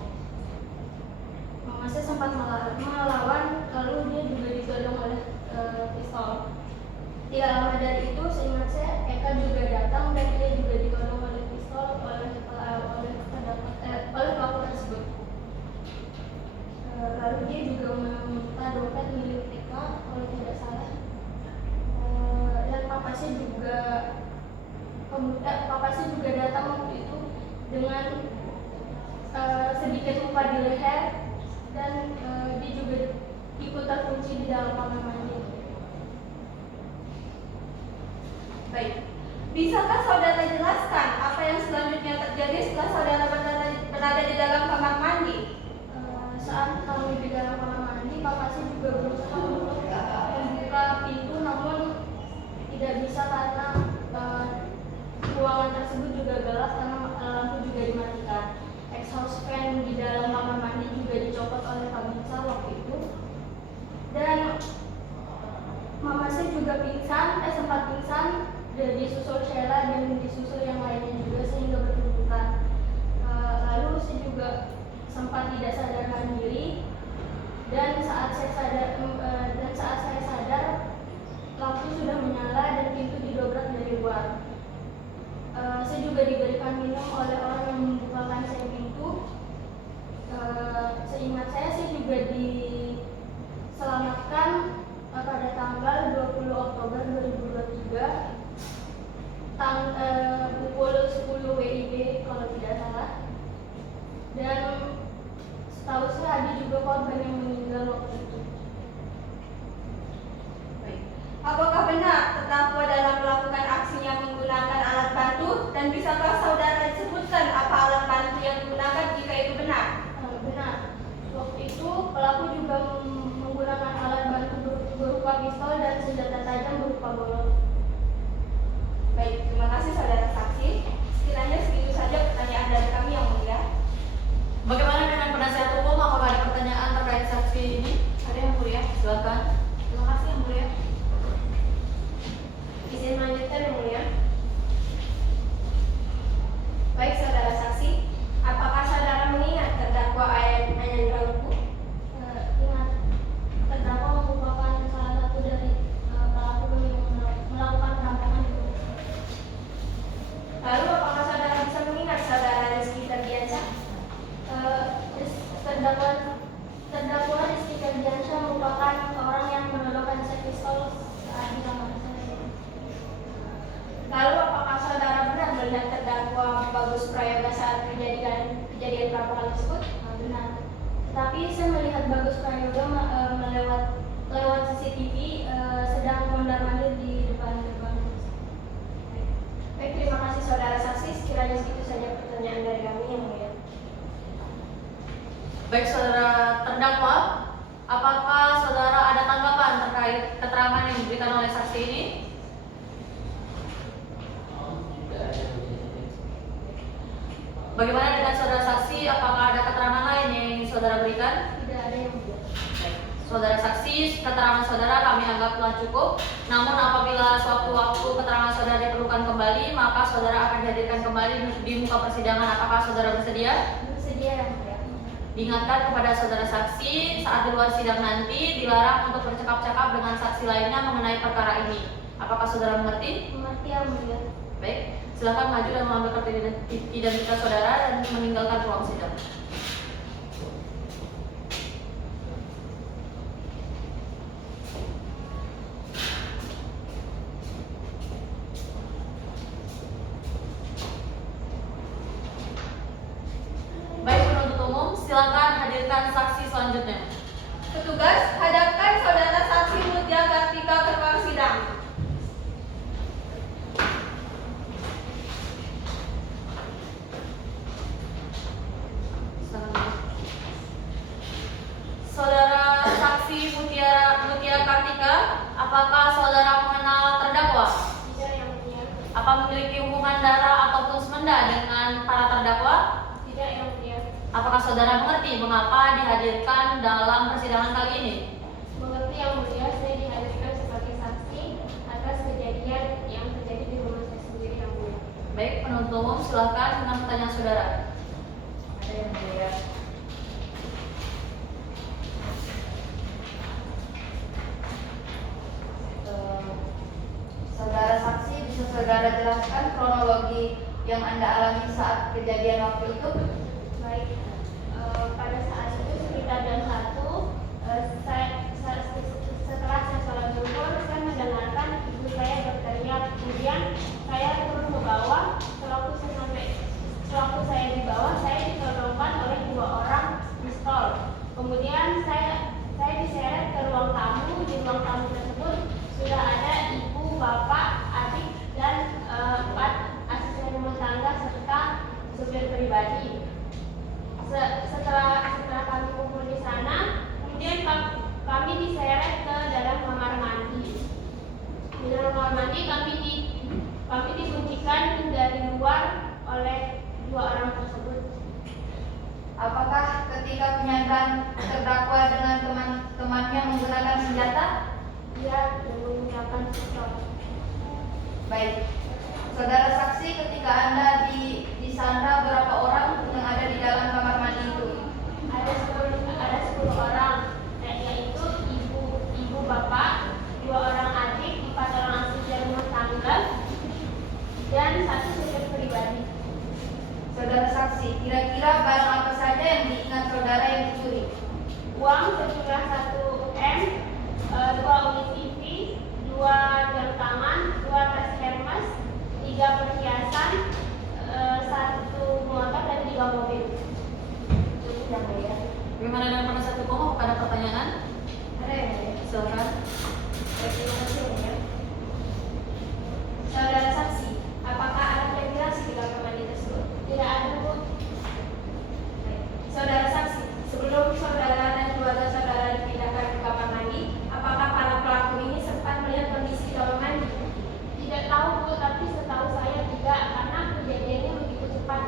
Mama saya sempat melawan, lalu dia juga ditodong oleh pistol. Tidak lama dari itu, seingat saya, Eka juga datang dan dia juga ditodong oleh pistol oleh pelaku tersebut. Lalu dia juga meminta dompet milik Eka kalau tidak salah. Dan papa saya juga datang waktu itu dengan sedikit luka di leher dan dia juga ikut terkunci di dalam kamar mandi. Baik, bisakah saudara jelaskan apa yang selanjutnya terjadi setelah saudara berada di dalam kamar mandi? Saat kami di dalam kamar mandi, papa saya juga berusaha untuk membuka pintu, namun tidak bisa karena ruangan tersebut juga gelap karena lampu juga dimatikan. Exhaust fan di dalam kamar mandi juga dicopot oleh Kabinsa waktu itu. Dan mama saya juga sempat pingsan, disusul Sheila dan disusul yang lainnya juga sehingga bertumpukan. Lalu saya juga sempat tidak sadarkan diri dan saat saya sadar lampu sudah menyala dan pintu didobrak dari luar. Saya juga diberikan minum oleh orang yang membukakan saya pintu. Seingat saya juga diselamatkan pada tanggal 20 Oktober 2023 pukul 10 WIB kalau tidak salah. Dan setahu saya ada juga korban yang meninggal waktu itu. Baik. Apakah benar terdakwa dalam melakukan aksinya menggunakan alat bantu dan bisakah saudara sebutkan apa alat bantu yang digunakan jika itu benar? Benar. Waktu itu pelaku juga menggunakan alat bantu berupa pistol dan senjata tajam berupa golok. Baik, terima kasih saudara saksi. Sekiranya segitu saja pertanyaan dari kami yang mulia. Bagaimana dengan penasihat hukum? Apakah ada pertanyaan terkait saksi ini? Ada yang mulia? Silakan. Terima kasih yang mulia. Izin melanjutkan yang mulia. Baik saudara saksi, apakah saudara mengingat terdakwa Anandra Lupu? Ingat, terdakwa merupakan salah satu dari pelaku yang melakukan perampokan itu. Lalu apakah saudara bisa mengingat saudara Rizky Ferdiansyah? Terdakwa Rizky Ferdiansyah merupakan orang yang menodongkan saya pistol saat di kamar saya. Lalu apakah saudara benar melihat terdakwa Bagus Prayoga saat kejadian perampokan tersebut? Benar. Tetapi saya melihat Bagus Prayoga lewat CCTV sedang mondar-mandir di depan gerbang. Baik, terima kasih saudara saksi. Sekiranya segitu saja pertanyaan dari kami yang mulia. Baik saudara terdakwa, apakah saudara ada tanggapan terkait keterangan yang diberikan oleh saksi ini? Bagaimana dengan saudara saksi? Apakah ada keterangan lain yang ingin saudara berikan? Tidak ada yang mulia. Baik. Saudara saksi, keterangan saudara kami anggap telah cukup. Namun apabila sewaktu-waktu keterangan saudara diperlukan kembali, maka saudara akan dihadirkan kembali di muka persidangan. Apakah saudara bersedia? Bersedia yang mulia. Diingatkan kepada saudara saksi, saat di luar sidang nanti dilarang untuk bercakap-cakap dengan saksi lainnya mengenai perkara ini. Apakah saudara mengerti? Mengerti yang mulia. Baik, silakan maju dan mengambil kartu identitas saudara dan meninggalkan ruang sidang. Baik, penuntut umum, silakan hadirkan saksi selanjutnya. Petugas, hadapkan saudara saksi Mutia Kartika ke ruang sidang. Saudara saksi Mutia Kartika, apakah saudara mengenal terdakwa? Tidak yang mulia. Apa memiliki hubungan darah ataupun semenda dengan para terdakwa? Tidak yang mulia. Apakah saudara mengerti mengapa dihadirkan dalam persidangan kali ini? Mengerti yang mulia, saya dihadirkan sebagai saksi atas kejadian yang terjadi di penuntut umum, silakan dengan pertanyaan saudara. Ada yang mulia. Saudara saksi, bisa saudara jelaskan kronologi yang Anda alami saat kejadian waktu itu? Baik, pada saat itu sekitar jam 1, setelah saya sholat zuhur, saya mendengarkan ibu saya berteriak. Kemudian saya turun ke bawah. Sewaktu saya di bawah, saya ditodongkan oleh 2 orang pistol. Kemudian saya diseret ke ruang tamu. Di ruang tamu tersebut sudah ada ibu, bapak, adik, dan 4 asisten rumah tangga serta supir pribadi. Setelah kami kumpul di sana, kemudian kami diseret ke dalam kamar mandi. Di dalam kamar mandi kami dikuncikan dari luar oleh 2 orang tersebut. Apakah ketika penyanderaan terdakwa dengan teman-temannya menggunakan senjata? Dia menggunakan pistol. Baik. Saudara saksi, ketika Anda disandra berapa orang yang ada di dalam kamar mandi itu? Ada 10 orang, yaitu ibu, bapak, 2 orang adik, 4 orang asisten rumah tangga, dan 1 supir pribadi. Saudara saksi, kira-kira barang apa saja yang diingat saudara yang dicuri? Uang sejumlah 1 M, 2 unit TV, 2 jam tangan, 2 tas Hermes, 3 perhiasan, 1 motor, dan 3 mobil. Itu yang mulia. Bagaimana dengan penasihat hukum? Ada pertanyaan? Ada yang mulia. Silakan. Terima kasih yang mulia. Saudara saksi, apakah ada ventilasi di kamar mandi tersebut? Tidak ada, Bu. Baik. Saudara saksi, sebelum saudara dan keluarga saudara dipindahkan ke kamar mandi, apakah para pelaku ini sempat melihat kondisi kamar mandi? Tidak tahu, Bu, tapi setahu saya tidak, karena kejadiannya begitu cepat.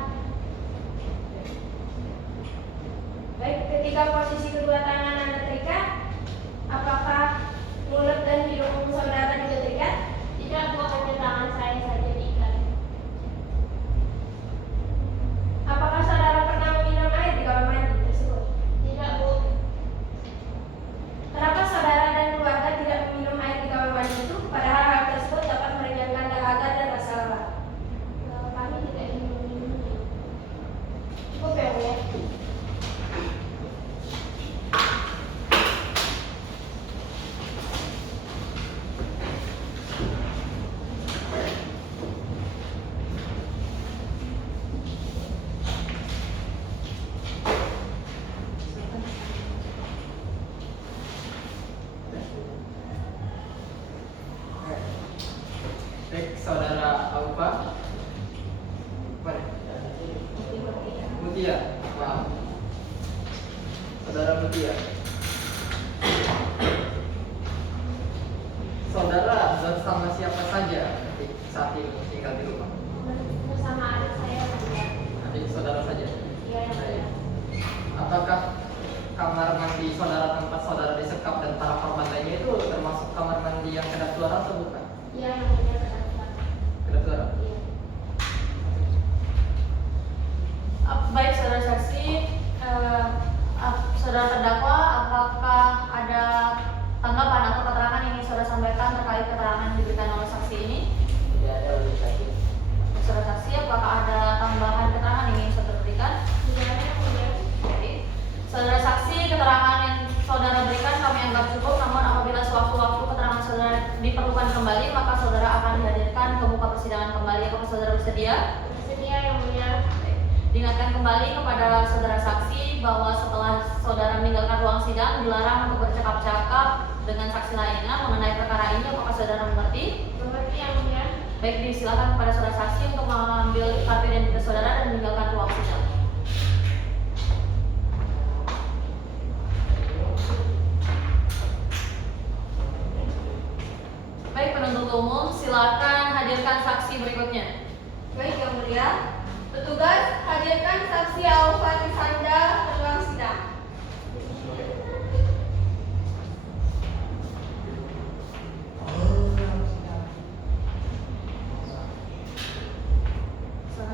Baik, ketika posisi kedua tangan Anda terikat, apakah mulut dan hidung saudara juga terikat? Tidak, Bu, hanya tangan saya saja diikat. Apakah saudara pernah meminum air di kamar mandi tersebut? Tidak, Bu. Kenapa saudara dan keluarga tidak meminum air di kamar mandi itu? Padahal hal tersebut dapat meringankan dahaga dan rasa lelah. Kami tidak ingin meminumnya. Cukup ya, Bu ya? Baik, saudara Aufa. Mutia. Maaf. Saudara Mutia. Saudara bersama siapa saja saat ini tinggal di rumah? Bersama adik saya, Bu ya. Adik saudara saja. Iya, yang mulia. Apakah kamar mandi saudara tempat saudara disekap dan para korban lainnya itu termasuk kamar mandi yang kedap suara atau bukan? Iya, yang mulia, benar. Kedap suara. Iya. Baik, saudara saksi, saudara terdakwa, apakah ada tanggapan atau keterangan yang ingin saudara sampaikan terkait keterangan yang diberikan oleh saksi ini? Tidak ada oleh saksi. Saudara saksi, apakah ada tambahan keterangan yang ingin saudara berikan? Tidak ada, yang mulia. Baik. Saudara saksi, keterangan yang saudara berikan kami anggap cukup, namun apabila sewaktu-waktu keterangan saudara diperlukan kembali, maka saudara akan dihadirkan ke muka persidangan kembali. Apakah saudara bersedia? Bersedia, yang mulia. Diingatkan kembali kepada saudara saksi bahwa setelah saudara meninggalkan ruang sidang dilarang untuk bercakap-cakap dengan saksi lainnya mengenai perkara ini. Apakah saudara mengerti? Mengerti, yang mulia. Baik, disilakan kepada saudara saksi untuk mengambil kartu identitas saudara dan meninggalkan ruang sidang. Baik, penuntut umum, silakan hadirkan saksi berikutnya. Baik, yang mulia. Petugas, hadirkan saksi Aufa Tisanda ke ruang sidang. Saudara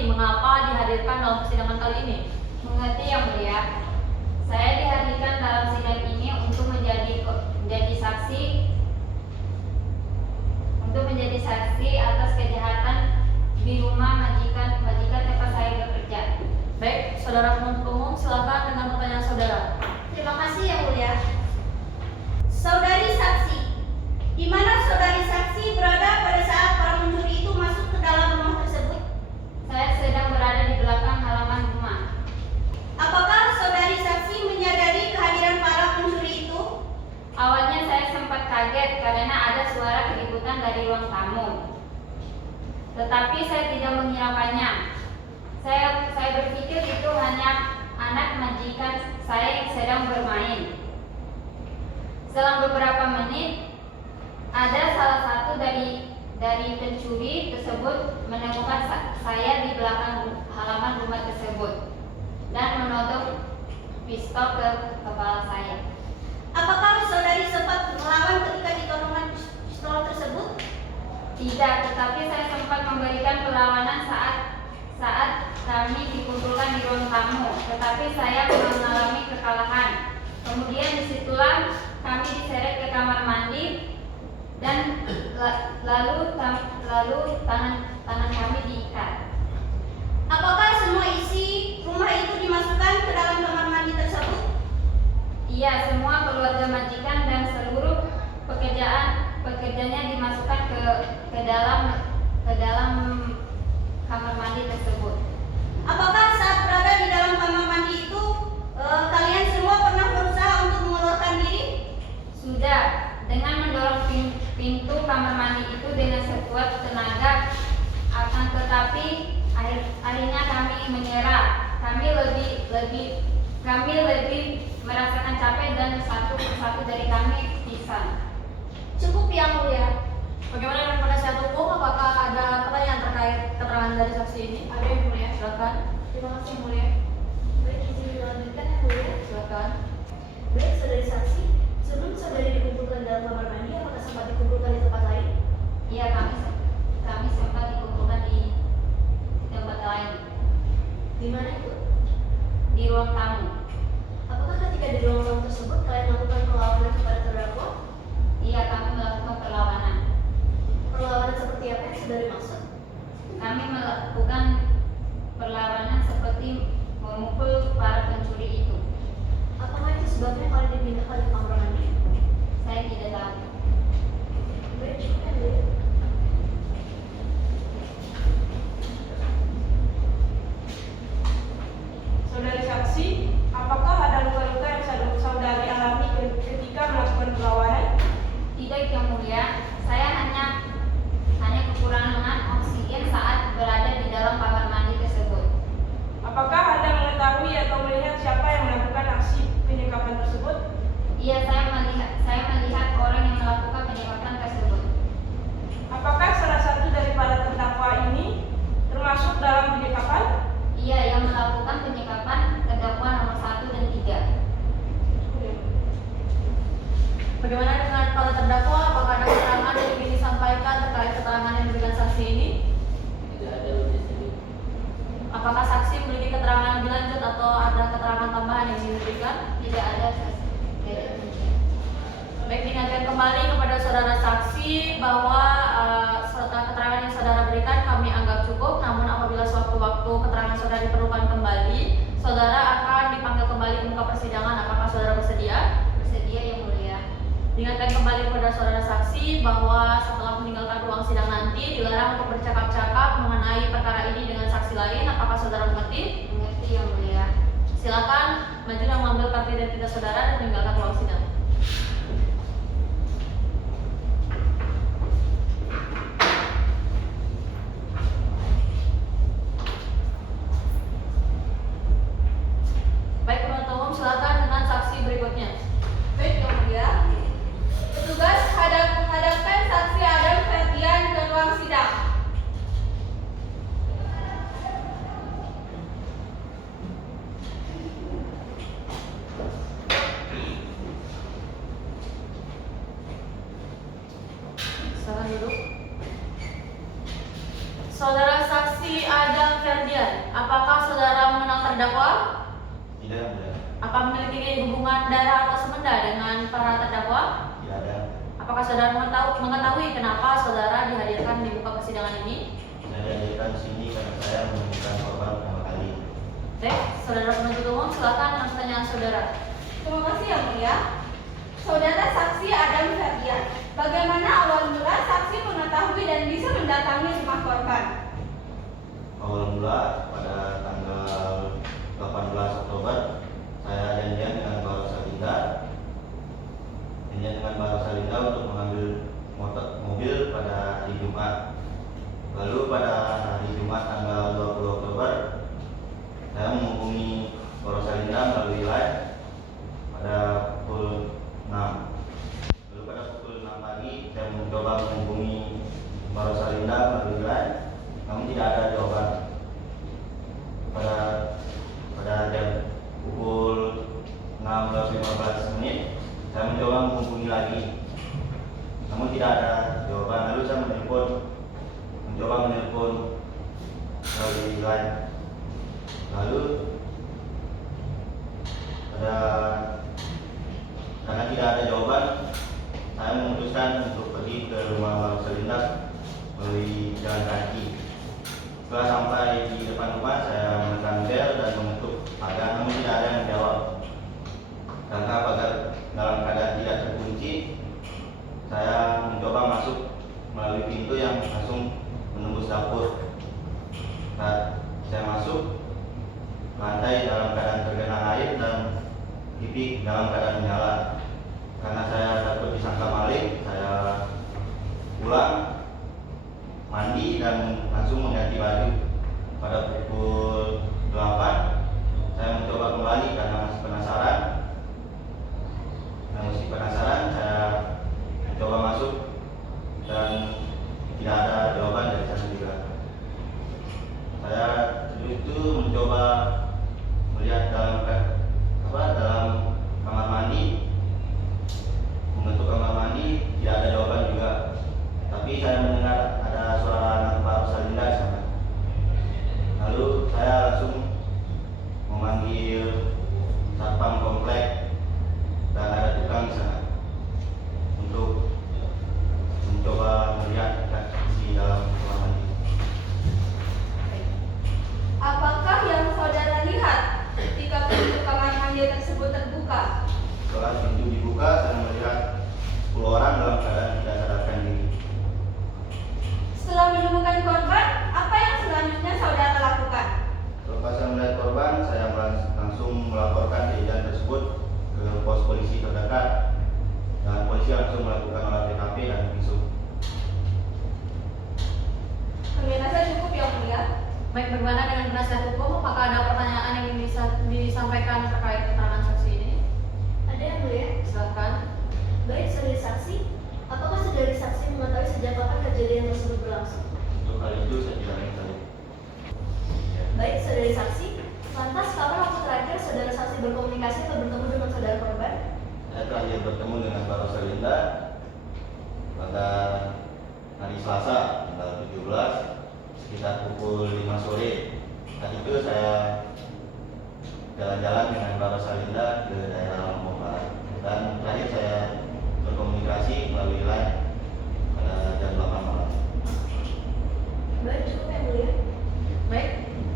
mengerti mengapa dihadirkan dalam persidangan kali ini? Mengerti Yang Mulia. Saya dihadirkan dalam sidang ini untuk menjadi saksi atas kejahatan di rumah majikan tempat saya bekerja. Baik, saudara penuntut umum, silakan dengan pertanyaan saudara. Terima kasih Yang Mulia. Saudari saksi, di mana saudari saksi berada pada saat para pencuri itu masuk ke dalam rumah tersebut? Saya sedang berada di belakang halaman rumah. Apakah saudari saksi menyadari kehadiran para pencuri itu? Awalnya saya sempat kaget karena ada suara keributan dari ruang tamu. Tetapi saya tidak menghiraukannya. Saya berpikir itu hanya anak majikan saya yang sedang bermain. Selang beberapa menit, ada salah satu dari pencuri tersebut menemukan saya di belakang halaman rumah tersebut dan menodong pistol ke kepala saya. Apakah saudari sempat melawan ketika ditodongkan pistol tersebut? Tidak, tetapi saya sempat memberikan perlawanan saat kami dikumpulkan di ruang tamu, tetapi saya mengalami kekalahan. Kemudian disitulah kami diseret ke kamar mandi dan lalu tangan kami diikat. Apakah semua isi rumah itu dimasukkan ke dalam kamar mandi tersebut? Iya, semua keluarga majikan dan seluruh pekerjanya dimasukkan ke dalam kamar mandi tersebut. Apakah saat berada di dalam kamar mandi itu kalian semua pernah berusaha untuk mengeluarkan diri? Sudah, dengan mendorong pintu kamar mandi itu dengan sekuat tenaga, akan tetapi akhirnya kami menyerah. Kami lebih merasakan capek dan satu persatu dari kami pingsan. Cukup Yang Mulia. Bagaimana dengan penasihat hukum? Apakah ada pertanyaan terkait keterangan dari saksi ini? Ada Yang Mulia. Silakan. Terima kasih Yang Mulia. Baik, izin dilanjutkan Yang Mulia. Silakan. Baik, saudari saksi, sebelum saudari dikumpulkan dalam kamar mandi, apakah sempat dikumpulkan di tempat lain? Iya, kami sempat dikumpulkan di tempat lain, Di mana itu? di ruang tamu. Apakah ketika di ruang tersebut kalian melakukan perlawanan kepada terdakwa? Iya, kami melakukan perlawanan. Perlawanan seperti apa yang saudari maksud? Kami melakukan perlawanan seperti memukul para pencuri itu. Apakah itu sebabnya kalian dipindahkan ke kamar mandi? Saya tidak tahu. Baik, cukup Yang Mulia. Saudari saksi, apakah ada luka-luka yang saudari alami ketika melakukan perlawanan? Tidak Yang Mulia, saya hanya kekurangan oksigen saat berada di dalam kamar mandi tersebut. Apakah Anda mengetahui atau melihat siapa yang melakukan aksi penyekapan tersebut? Iya, saya melihat orang yang melakukan penyekapan tersebut. Apakah salah satu dari para terdakwa ini termasuk dalam penyekapan? Iya, yang melakukan penyekapan terdakwa nomor 1 dan 3. Bagaimana dengan para terdakwa? Apakah ada keterangan yang ingin disampaikan terkait keterangan yang diberikan saksi ini? Tidak ada di sini. Apakah saksi memiliki keterangan lebih lanjut atau ada keterangan tambahan yang ingin diberikan? Tidak ada. Baik, diingatkan kembali kepada saudara saksi bahwa keterangan yang saudara berikan kami anggap cukup. Namun apabila sewaktu-waktu keterangan saudara diperlukan kembali, saudara akan dipanggil kembali ke muka persidangan. Apakah saudara bersedia? Bersedia Yang Mulia. Diingatkan kembali kepada saudara saksi bahwa setelah meninggalkan ruang sidang nanti dilarang untuk bercakap-cakap mengenai perkara ini dengan saksi lain. Apakah saudara mengerti? Mengerti Yang Mulia. Silakan maju dan mengambil kartu identitas saudara dan meninggalkan ruang sidang. Baik, penuntut umum, silakan dengan saksi berikutnya. Baik Yang Mulia. Petugas hadapkan saksi Adam Ferdian ke ruang sidang. Septian, apakah saudara mengenal terdakwa? Tidak, yang mulia. Apa memiliki hubungan darah atau semenda dengan para terdakwa? Tidak ada. Apakah saudara mengetahui kenapa saudara dihadirkan di muka persidangan ini? Saya dihadirkan sini karena saya menemukan korban pertama kali. Baik, saudara penuntut umum silakan dengan pertanyaan saudara. Terima kasih yang mulia. Saudara saksi Adam Ferdian, bagaimana awal mula saksi mengetahui dan bisa mendatangi rumah korban? Awal mula pada tanggal 18 Oktober saya janjian dengan Bapak Salinda untuk mengambil mobil pada hari Jumat. Lalu pada hari Jumat tanggal 20 Oktober saya menghubungi Bapak Salinda melalui live pada pukul 6. Lalu pada pukul 6 pagi saya mencoba menghubungi Bapak Salinda melalui live, namun tidak ada jawaban. Pada jam pukul 16.15 saya mencoba menghubungi lagi, namun tidak ada jawaban. Lalu saya mencoba menelpon melalui line. Lalu karena tidak ada jawaban, saya memutuskan untuk pergi ke rumah Bapak Salinda melalui jalan kaki. Setelah sampai di depan rumah, saya menekan bel dan mengetuk pagar, namun tidak ada yang menjawab. Karena pagar dalam keadaan tidak terkunci, saya mencoba masuk melalui pintu yang langsung menembus dapur. Saat saya masuk, lantai dalam keadaan tergenang air dan TV dalam keadaan menyala. Karena saya takut disangka maling, saya pulang, mandi dan langsung mengganti baju. Pada pukul 8 saya mencoba kembali karena masih penasaran. Saya mencoba masuk dan tidak ada jawaban dari sana juga. Saya itu mencoba melihat dalam kamar mandi, mengetuk kamar mandi, tidak ada jawaban juga. Tapi saya mendengar ada suara anak Bapak Salinda di sana. Lalu saya langsung memanggil satpam komplek dan ada tukang di sana untuk mencoba melihat isi dalam kamar mandi. Apakah yang saudara lihat ketika pintu kamar mandi tersebut terbuka? Setelah pintu dibuka, saya melihat 10 orang dalam keadaan tidak sadarkan diri. Setelah menemukan korban, apa yang selanjutnya saudara lakukan? Setelah saya melihat korban, saya langsung melaporkan kejadian tersebut ke pos polisi terdekat, dan polisi langsung melakukan olah TKP dan visum. Kami rasa cukup yang mulia. Baik, bagaimana dengan penasihat hukum? Apakah ada pertanyaan yang ingin disampaikan terkait keterangan saksi ini? Ada yang mulia? Silakan. Baik, saudari saksi, apakah saudari saksi mengetahui sejak kapan kejadian tersebut berlangsung? Untuk hal itu saya tidak mengetahui. Baik, saudari saksi, lantas kapan waktu terakhir saudara saksi berkomunikasi atau bertemu dengan saudara korban? Saya terakhir bertemu dengan Bapak Salinda pada hari Selasa tanggal 17 sekitar pukul 5 sore. Saat itu saya jalan-jalan dengan Bapak Salinda ke daerah Lombok Barat, dan terakhir saya berkomunikasi melalui line pada jam 8 malam. Baik, cukup yang mulia. Baik,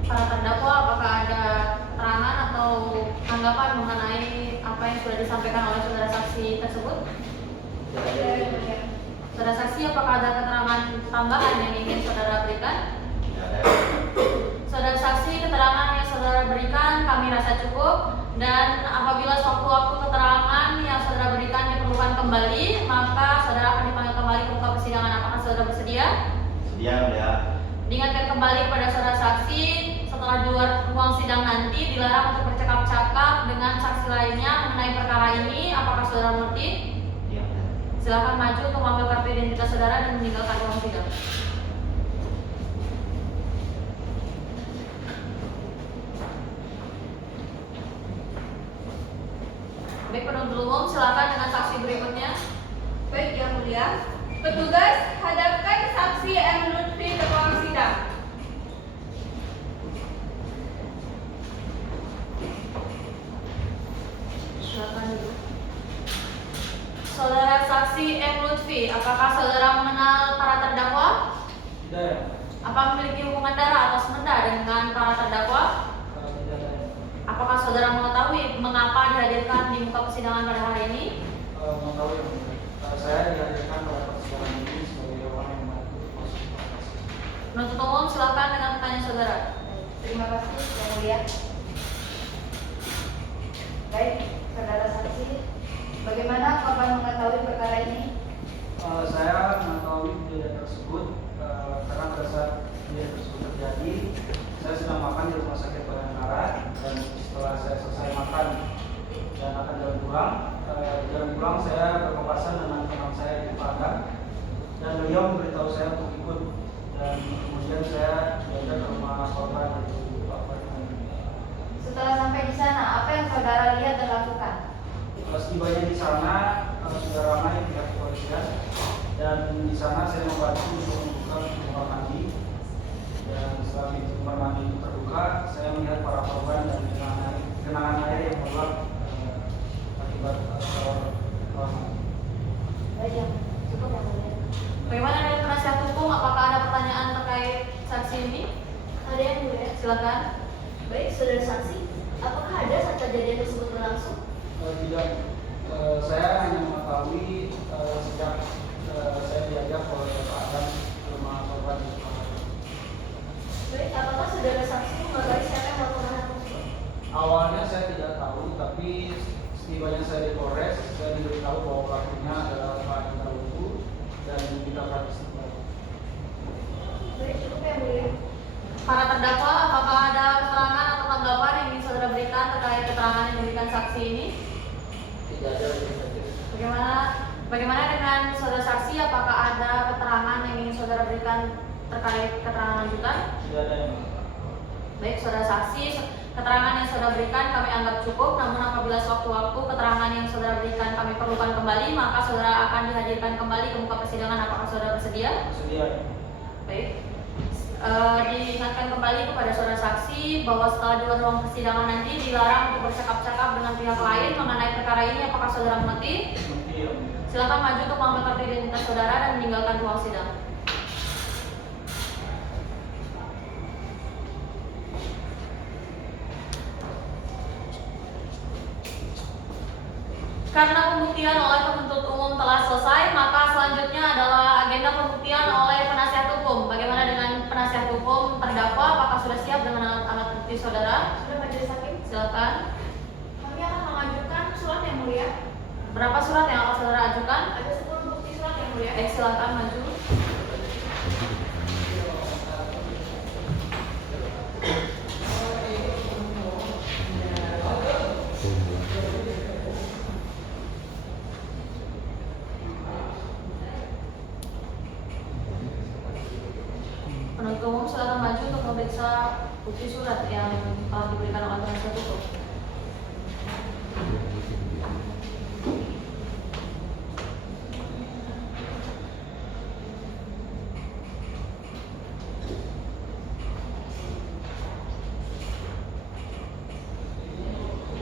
para terdakwa apakah ada keterangan atau tanggapan mengenai apa yang sudah disampaikan oleh saudara saksi tersebut? Saudara saksi, apakah ada keterangan tambahan yang ingin saudara berikan? Tidak ada. Saudara saksi, keterangan yang saudara berikan kami rasa cukup, dan apabila sewaktu-waktu keterangan yang saudara berikan diperlukan kembali, maka saudara akan dipanggil kembali ke muka persidangan. Apakah saudara bersedia? Sedia, ya. Diingatkan kembali kepada saudara saksi, setelah di luar ruang sidang nanti dilarang untuk bercakap-cakap dengan saksi lainnya mengenai perkara ini. Apakah saudara mengerti? Iya. Silakan maju untuk mengambil kartu identitas saudara dan meninggalkan ruang sidang. Baik, penuntut umum silakan dengan saksi berikutnya. Baik yang mulia, petugas hadapkan saksi M. Lutfi ke ruang sidang. saksi M. Lutfi, apakah saudara mengenal para terdakwa? Tidak. Apa memiliki hubungan darah atau semenda dengan para terdakwa? Tidak. Apakah saudara mengetahui mengapa dihadirkan di muka persidangan pada hari ini? Mengetahui yang mulia. Saya dihadirkan pada persidangan ini sebagai orang yang membantu proses evakuasi. Penuntut umum silakan dengan pertanyaan saudara. Terima kasih, Yang Mulia. Baik, saudara saksi, bagaimana korban mengetahui perkara ini? Saya mengetahui kejadian tersebut karena pada saat kejadian tersebut terjadi, saya sedang makan di rumah sakit Bayangkara, dan setelah saya selesai makan dan akan jalan pulang saya berpapasan dengan teman saya di Padang, dan beliau memberitahu saya untuk ikut, dan kemudian saya diajak ke rumah korban yaitu Pak Ferdinand. Setelah sampai di sana, apa yang saudara lihat dan lakukan? Setibanya di sana sudah ramai pihak kepolisian, dan di sana saya membantu untuk membuka pintu kamar mandi, dan setelah pintu kamar mandi itu terbuka, saya melihat para korban dan genangan air yang meluap akibat shower kamar mandi. Baik, yang cukup Yang Mulia. Bagaimana dari penasihat hukum? Apakah ada pertanyaan terkait saksi ini? Ada yang mulia. Silakan. Baik, saudara saksi, apakah ada saat kejadian tersebut berlangsung? Tidak, saya hanya mengetahui sejak saya diajak oleh Pak Adam ke rumah korban di Padang. Baik, apakah saudara saksi mengetahui siapa yang melakukan hal tersebut? Awalnya saya tidak tahu, tapi setibanya saya di Polres, saya diberitahu bahwa pelakunya adalah Pak Indra Lugu dan Dita Pratistika. Baik, cukup Yang Mulia. Para terdakwa, apakah ada keterangan atau tanggapan yang ingin saudara berikan terkait keterangan yang diberikan saksi ini? Tidak ada majelis hakim. Bagaimana dengan saudara saksi? Apakah ada keterangan yang ingin saudara berikan terkait keterangan lanjutan? Tidak ada yang Baik, saudara saksi, keterangan yang saudara berikan kami anggap cukup. Namun apabila sewaktu-waktu keterangan yang saudara berikan kami perlukan kembali, maka saudara akan dihadirkan kembali ke muka persidangan. Apakah saudara bersedia? bersedia. Baik. Diingatkan kembali kepada saudara saksi bahwa setelah di ruang persidangan nanti dilarang untuk bercakap-cakap dengan pihak lain mengenai perkara ini. Apakah saudara mengerti? Silakan maju untuk mengamankan identitas saudara dan meninggalkan ruang sidang. Karena pembuktian oleh penuntut umum telah selesai, maka selanjutnya adalah agenda pembuktian oleh penasihat hukum. Bagaimana dengan penasihat hukum terdakwa? Apakah sudah siap dengan alat bukti saudara? Sudah majelis hakim. Silakan. Kami akan mengajukan surat Yang Mulia. Berapa surat yang akan saudara ajukan? Ada 10 bukti surat Yang Mulia. Silakan maju. Penuntut umum silakan maju untuk memeriksa bukti surat yang telah diberikan oleh penasihat hukum.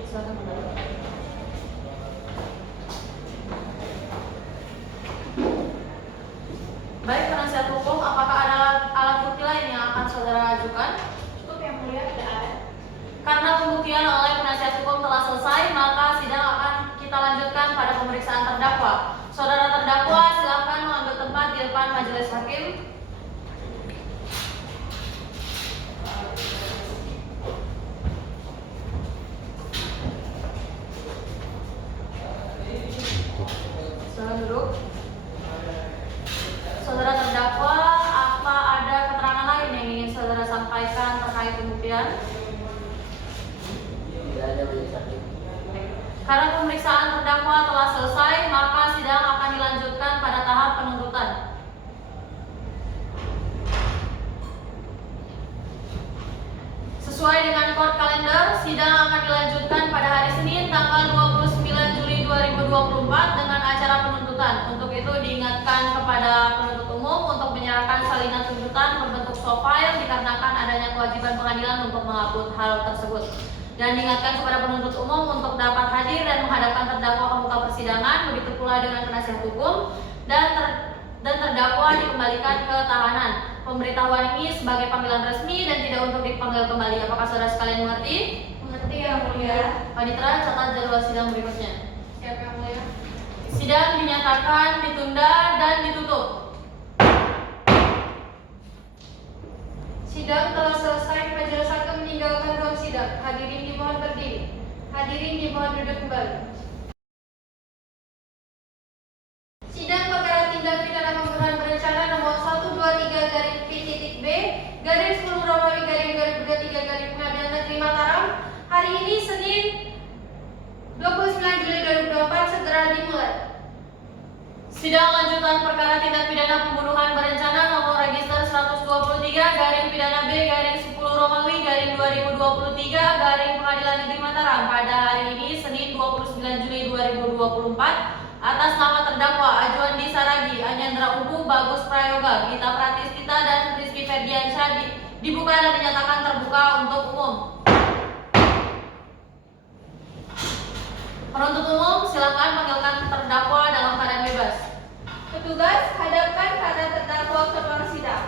Silakan kembali. Baik, penasihat hukum, apakah ada alat bukti lain yang akan saudara ajukan? Cukup Yang Mulia, tidak ada. Karena pembuktian oleh penasihat hukum telah selesai, maka sidang akan kita lanjutkan pada pemeriksaan terdakwa. Saudara terdakwa, silakan mengambil tempat di depan majelis hakim. Silakan duduk. Saudara terdakwa, apa ada keterangan lain yang ingin saudara sampaikan terkait pembuktian? Tidak ada majelis hakim. Karena pemeriksaan terdakwa telah selesai, maka sidang akan dilanjutkan pada tahap penuntutan. Sesuai dengan court kalender, sidang akan dilanjutkan pada hari Senin tanggal 29 Juli 2024 dengan acara penuntutan. Untuk itu diingatkan kepada penuntut umum untuk menyerahkan salinan tuntutan berbentuk soft file dikarenakan adanya kewajiban pengadilan untuk mengupload hal tersebut. Dan diingatkan kepada penuntut umum untuk dapat hadir dan menghadapkan terdakwa ke muka persidangan, begitu pula dengan penasihat hukum, dan terdakwa dikembalikan ke tahanan. Pemberitahuan ini sebagai panggilan resmi dan tidak untuk dipanggil kembali. Apakah saudara sekalian mengerti? Mengerti yang mulia. Panitera, catat jadwal sidang berikutnya. Siap yang mulia. Sidang dinyatakan ditunda dan ditutup. Sidang telah selesai. Majelis hakim meninggalkan ruang sidang. Hadirin dimohon berdiri. Hadirin dimohon duduk kembali. Sidang perkara tindak pidana pembunuhan berencana nomor 123/P.B garing 10 Romawi garing 2023 garing Pengadilan Negeri Mataram hari ini Senin 29 Juli 2024 segera dimulai. Sidang lanjutan perkara tindak pidana pembunuhan berencana nomor register 123/Pidana B/10 Romawi garing 2023 garing Pengadilan Negeri Mataram pada hari ini Senin 29 Juli 2024 atas nama terdakwa Ajuandi Saragi, Anyandra Ubu, Bagus Prayoga, Gita Pratistita, dan Rizky Ferdiansyah dibuka dan dinyatakan terbuka untuk umum. Penuntut umum silakan panggilkan terdakwa dalam keadaan bebas. Petugas, hadapkan para terdakwa ke ruang sidang.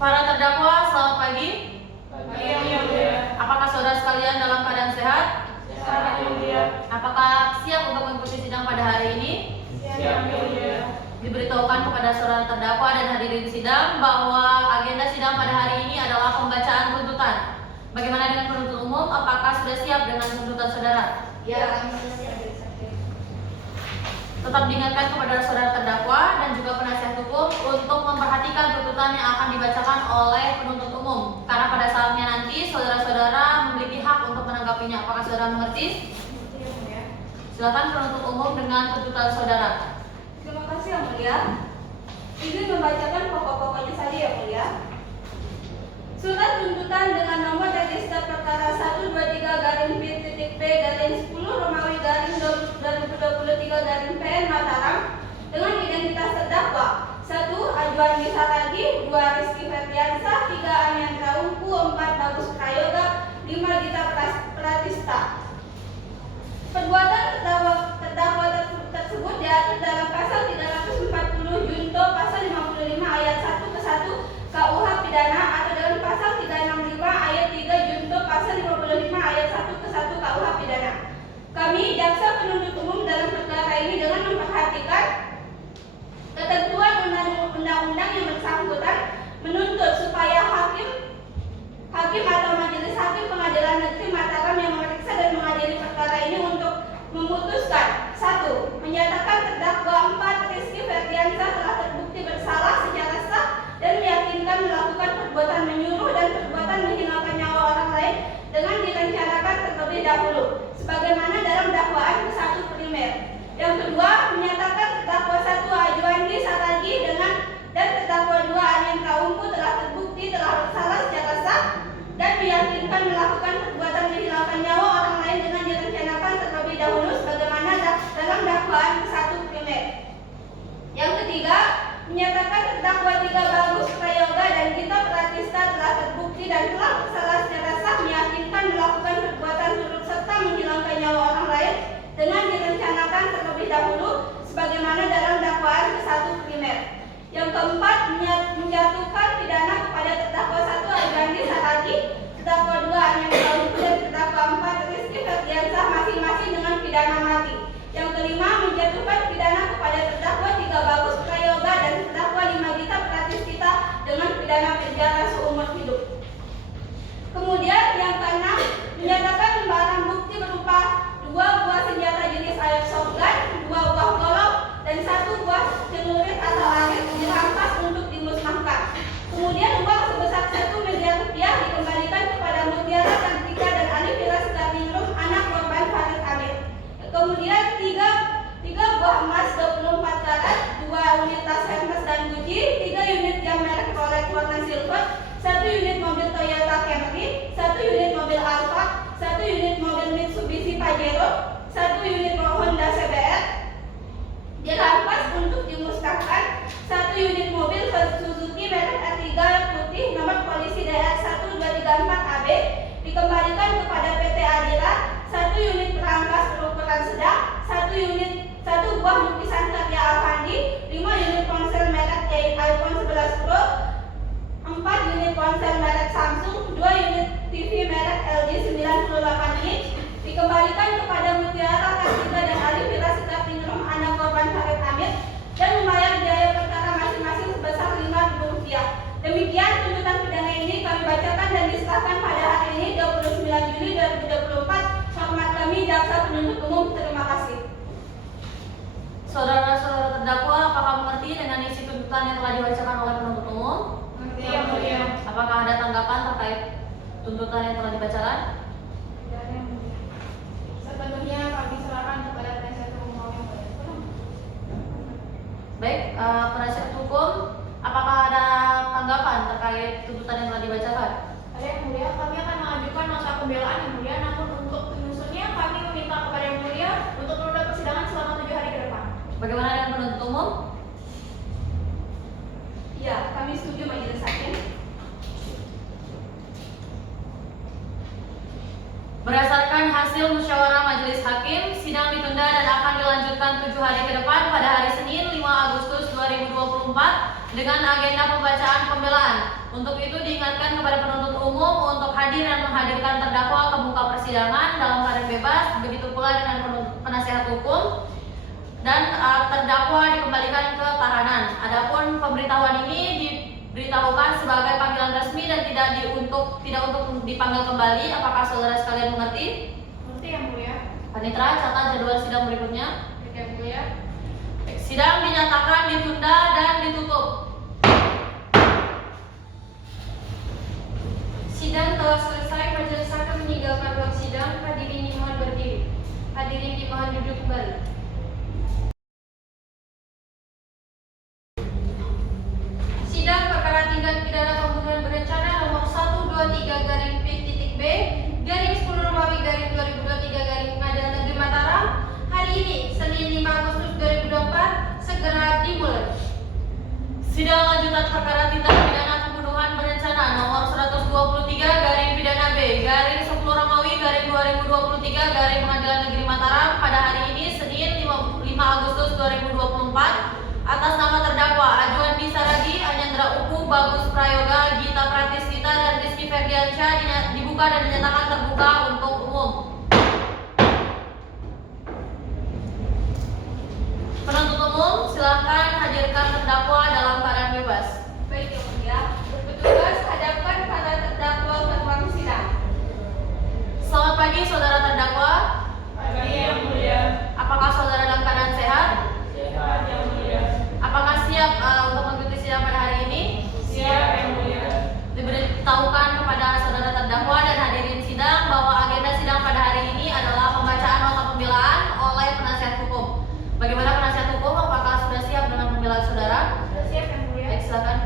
Para terdakwa, selamat pagi. Pagi yang mulia. Apakah saudara sekalian dalam keadaan sehat? Sehat yang mulia. Apakah siap untuk mengikuti sidang pada hari ini? Siap yang mulia. Diberitahukan kepada saudara terdakwa dan hadirin sidang bahwa agenda sidang pada hari ini adalah pembacaan tuntutan. Bagaimana dengan penuntut umum? Apakah sudah siap dengan tuntutan saudara? Ya. Tetap diingatkan kepada saudara terdakwa dan juga penasihat hukum untuk memperhatikan tuntutan yang akan dibacakan oleh penuntut umum, karena pada saatnya nanti saudara-saudara memiliki hak untuk menanggapinya. Apakah saudara mengerti? Silakan penuntut umum dengan tuntutan saudara. Terima kasih yang mulia. Izin membacakan pokok-pokoknya saja yang mulia. Surat tuntutan dengan nomor register perkara 123/P.B/10 Romawi garing 2023 Mataram dengan identitas terdakwa 1. Ajuandi Saragi, 2. Rizky Ferdiansyah, 3. Anyandra Ubu, 4. Bagus Prayoga, 5. Gita Pratista. Perbuatan terdakwa tersebut diatur dalam pasal 340 junto pasal 55 ayat 1 ke 1 KUH pidana atau dalam pasal 365 ayat 3 junto pasal 55 ayat 1 ke 1 KUH pidana. Kami jaksa penuntut umum dalam perkara ini dengan memperhatikan ketentuan undang-undang yang bersangkutan menuntut supaya hakim atau majelis hakim Pengadilan Negeri Mataram yang memeriksa dan mengadili perkara ini untuk memutuskan 1. Menyatakan terdakwa 4. Rizky Ferdiansyah telah terbukti bersalah secara sah dan meyakinkan melakukan perbuatan menyuruh dan perbuatan menghinakan nyawa orang lain dengan direncanakan terlebih dahulu sebagaimana dalam dakwaan ke-1 primer. Yang kedua, menyatakan terdakwa 1. Ajuandi Saragi dan terdakwa 2. Anyandra Ubu telah terbukti telah bersalah secara sah dan meyakinkan melakukan perbuatan menghilangkan nyawa orang lain dengan direncanakan terlebih dahulu sebagaimana dalam dakwaan ke-1 primer. Yang ketiga, menyatakan terdakwa 3. Bagus Prayoga dan Gita Pratista telah terbukti dan telah bersalah secara sah meyakinkan melakukan perbuatan turut serta menghilangkan nyawa orang lain dengan direncanakan terlebih dahulu sebagaimana dalam dakwaan ke-1 primer. Yang keempat, menjatuhkan pidana kepada terdakwa 1. Ajuandi Saragi, terdakwa 2. Anyandra Ubu dan terdakwa 4. Rizky Ferdiansyah masing-masing dengan pidana mati. Yang kelima, menjatuhkan pidana kepada terdakwa 3. Bagus Prayoga dan terdakwa 5. Gita Pratistita dengan pidana penjara seumur hidup. Kemudian yang keenam, menyatakan barang bukti berupa 2 buah senjata jenis airsoft gun, 2 buah golok, dan 1 buah celurit atau arit dirampas untuk dimusnahkan. Kemudian uang sebesar 1 miliar rupiah dikembalikan kepada Mutiara Cantika dan Alif Firas Karningrum, anak korban Farid Amir. Kemudian 3 buah emas 24 karat, 2 unit tas Hermes dan Gucci, 3 unit jam merek Rolex warna silver, 1 unit mobil Toyota Camry, 1 unit mobil Alfa, 1 buah lukisan karya Alfandi, 5 unit ponsel merek iPhone 11 Pro, 4 unit ponsel merek Samsung, 2 unit TV merek LG 98 inch dikembalikan kepada Mutiara Kartika dan Alif Fira Sitapingrum anak korban Farid Amir dan membayar biaya perkara masing-masing sebesar Rp5.000. Demikian tuntutan pidana ini kami bacakan dan disahkan pada hari ini 29 Juli 2024. Hormat kami Jaksa Penuntut Umum. Terima kasih. Saudara-saudara terdakwa, apakah mengerti dengan isi tuntutan yang telah dibacakan oleh penuntut umum? Mengerti yang mulia. Apakah ada tanggapan terkait tuntutan yang telah dibacakan? Tidak ada yang mulia. Sepenuhnya kami serahkan kepada penasihat hukum yang berwenang. Baik, penasihat hukum, apakah ada tanggapan terkait tuntutan yang telah dibacakan? Ada yang mulia, kami akan mengajukan nota pembelaan yang mulia, namun untuk penyusunnya kami meminta kepada yang mulia untuk menunda persidangan selama 7 hari ke depan. Bagaimana dengan penuntut umum? Ya, kami setuju majelis hakim. Berdasarkan hasil musyawarah majelis hakim, sidang ditunda dan akan dilanjutkan 7 hari ke depan pada hari Senin 5 Agustus 2024 dengan agenda pembacaan pembelaan. Untuk itu diingatkan kepada penuntut umum untuk hadir dan menghadirkan terdakwa ke muka persidangan dalam keadaan bebas, begitu pula dengan penasihat hukum, dan terdakwa dikembalikan ke tahanan. Adapun pemberitahuan ini diberitahukan sebagai panggilan resmi dan tidak untuk dipanggil kembali. Apakah saudara sekalian mengerti? Mengerti yang mulia. Panitera, catat jadwal sidang berikutnya. Yang mulia. Sidang dinyatakan ditunda dan ditutup. Sidang telah selesai. Majelis hakim meninggalkan ruang sidang. Hadirin dimohon berdiri. Hadirin dimohon duduk kembali. Sidang perkara tindak pidana pembunuhan berencana nomor 123/P.B garing 10 Romawi garing 2023 garing Pengadilan Negeri Mataram hari ini Senin 5 Agustus 2024 segera dimulai. Sidang lanjutan perkara tindak pidana pembunuhan berencana nomor 123/P.B garing 10 Romawi garing 2023 garing Pengadilan Negeri Mataram pada hari ini Senin 5 Agustus 2024 atas nama terdakwa Ajuandi Saragi, Anyandra Upu, Bagus Prayoga, Gita Pratistita, dan Rizky Ferdiansyah dibuka dan dinyatakan terbuka untuk umum. Penuntut umum, silakan hadirkan terdakwa dalam keadaan bebas. Baik yang mulia, bertugas hadapkan para terdakwa ke ruang sidang. Selamat pagi saudara terdakwa. Pagi yang mulia. Apakah saudara dalam keadaan sehat? Sehat yang mulia. Apakah siap untuk mengikuti sidang pada hari ini? Siap yang mulia. Diberitahukan kepada saudara terdakwa dan hadirin sidang bahwa agenda sidang pada hari ini adalah pembacaan nota pembelaan oleh penasihat hukum. Bagaimana penasihat hukum? Apakah sudah siap dengan pembelaan saudara? Sudah siap yang mulia. Baik, silakan.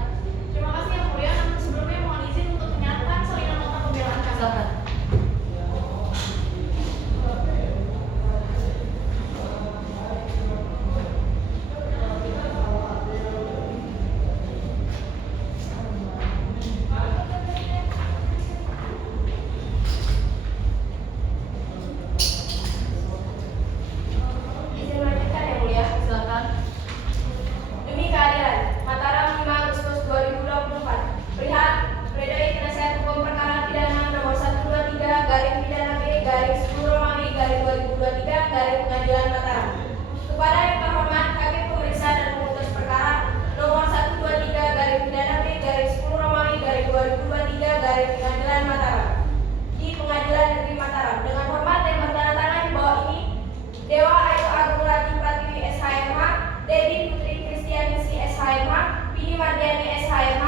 Terima kasih yang mulia. Namun sebelumnya mohon izin untuk menyatakan salinan nota pembelaan kami. Silakan. Izin melanjutkan yang mulia. Silakan. Demi keadilan, Mataram 5 Agustus 2024. Perihal Pledoi Penasihat Hukum Perkara Pidana nomor 123/P.B/10 Romawi/2023 Pengadilan Mataram. Kepada yang terhormat Hakim Pemeriksa dan Pemutus Perkara nomor 123/P.B/10 Romawi/2023 Pengadilan Mataram di Pengadilan Negeri Mataram. Dengan hormat dan bertanda tangan bahwa ini Dewa Ayu Agung Ratih Pratiwi SHMH, Devi Putri Kristianisi SHMH, Pini Mardiani SHMH,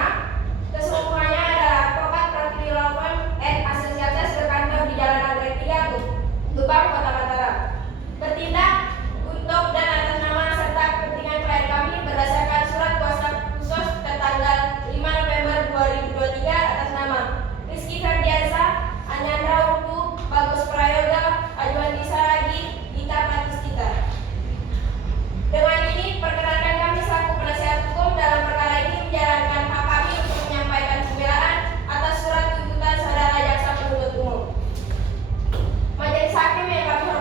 keseluruhannya adalah advokat Pratiwi Law Firm and Associates berkantor di Jalan Anggrek 3, Gebang, Kota Mataram. Bertindak untuk dan atas nama serta kepentingan klien kami berdasarkan surat kuasa khusus tertanggal 5 November 2023 atas nama Rizky Ferdiansyah, Anyandra Upu, Bagus Prayoga, Ajuandi Saragi, Gita Pratistita. Dengan ini, perkenankan kami selaku penasihat hukum dalam perkara ini menjalankan hak kami untuk menyampaikan pembelaan atas surat tuntutan saudara jaksa penuntut umum. Majelis hakim yang kami hormati,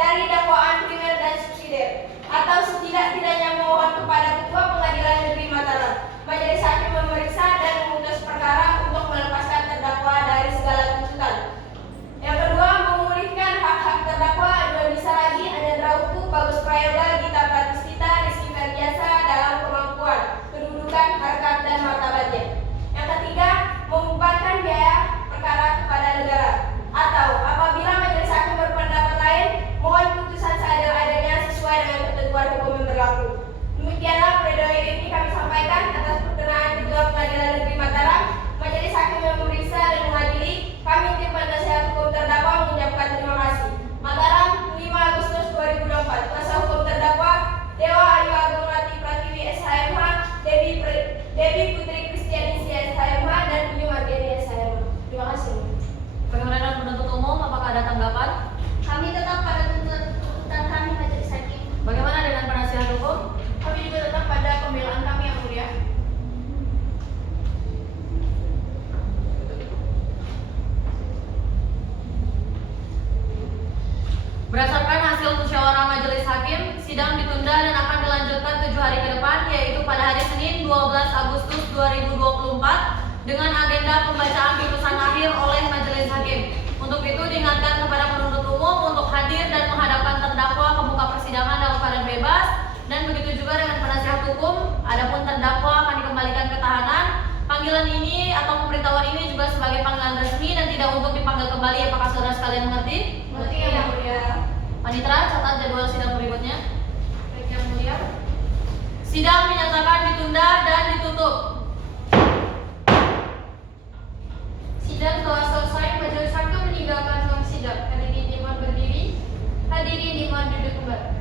dari dakwaan primer dan subsidiar, atau setidak-tidaknya memohon kepada Ketua Pengadilan Negeri Mataram, Majelis Hakim memeriksa dan memutus perkara untuk melepaskan terdakwa dari segala tuntutan. Yang kedua, memulihkan hak-hak terdakwa Ajuan Saragi, Anyandra Upu, Bagus Prayoga, Gita Pratistita, Rizky Ferdiasa dalam kemampuan, kedudukan, harkat, dan martabatnya. Yang ketiga, membebankan biaya perkara kepada negara, atau apabila majelis hakim berpendapat lain, mohon putusan seadil-adilnya sesuai dengan ketentuan hukum yang berlaku. Demikianlah pledoi ini kami sampaikan atas perkenaan Ketua Pengadilan Negeri Mataram, Majelis Hakim yang memeriksa dan mengadili. Kami tim penasehat hukum terdakwa mengucapkan terima kasih. Mataram, 5 Agustus 2024. Kuasa hukum terdakwa Dewa Ayu Agung Rati Pratiwi SHMH, Devi Putri Kristianisi SHMH, dan Punya Margeni SHMH. Terima kasih. Bagaimana dengan penuntut umum? Apakah ada tanggapan? Kami tetap pada tuntutan kami majelis hakim. Bagaimana dengan penasihat hukum? Kami juga tetap pada pembelaan kami yang mulia. Berdasarkan hasil musyawarah majelis hakim, sidang ditunda dan akan dilanjutkan 7 hari ke depan, yaitu pada hari Senin 12 Agustus 2024 dengan agenda pembacaan putusan akhir oleh majelis hakim. Untuk itu diingatkan kepada penuntut umum untuk hadir dan menghadapkan terdakwa ke muka persidangan dalam keadaan bebas, dan begitu juga dengan penasihat hukum. Adapun terdakwa akan dikembalikan ke tahanan. Panggilan ini atau pemberitahuan ini juga sebagai panggilan resmi dan tidak untuk dipanggil kembali. Apakah saudara sekalian mengerti? Mengerti yang mulia. Panitera, catat jadwal sidang berikutnya. Baik yang mulia. Sidang dinyatakan ditunda dan ditutup. Sidang telah selesai. Majelis hakim meninggalkan ruang sidang. Hadirin dimohon berdiri. Hadirin dimohon duduk kembali.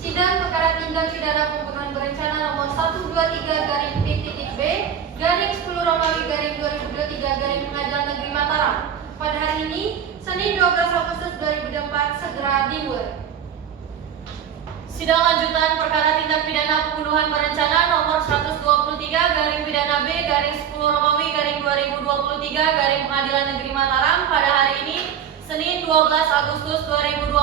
Sidang perkara tindak pidana pembunuhan berencana nomor 123-B garing 10 Romawi garing 2023 garing Pengadilan Negeri Mataram pada hari ini Senin 12 Agustus 2024 segera dimulai. Sidang lanjutan perkara tindak pidana pembunuhan berencana nomor 123 garing pidana B garing 10 Romawi garing 2023 garing Pengadilan Negeri Mataram pada hari ini Senin 12 Agustus 2024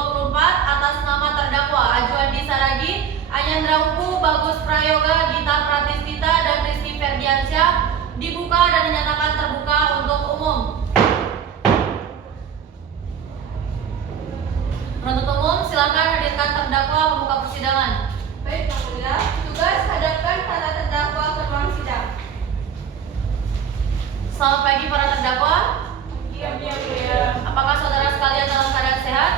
atas nama terdakwa Ajuan Saragi, Anyandra Upu, Bagus Prayoga, Gita Pratistita, dan Rizky Ferdiansyah dibuka dan dinyatakan terbuka untuk umum. Penuntut umum, silakan hadirkan terdakwa ke muka persidangan. Baik, Yang Mulia. Tugas hadapkan para terdakwa ke ruang sidang. Selamat pagi para terdakwa. Yang mulia. Apakah saudara sekalian dalam keadaan sehat?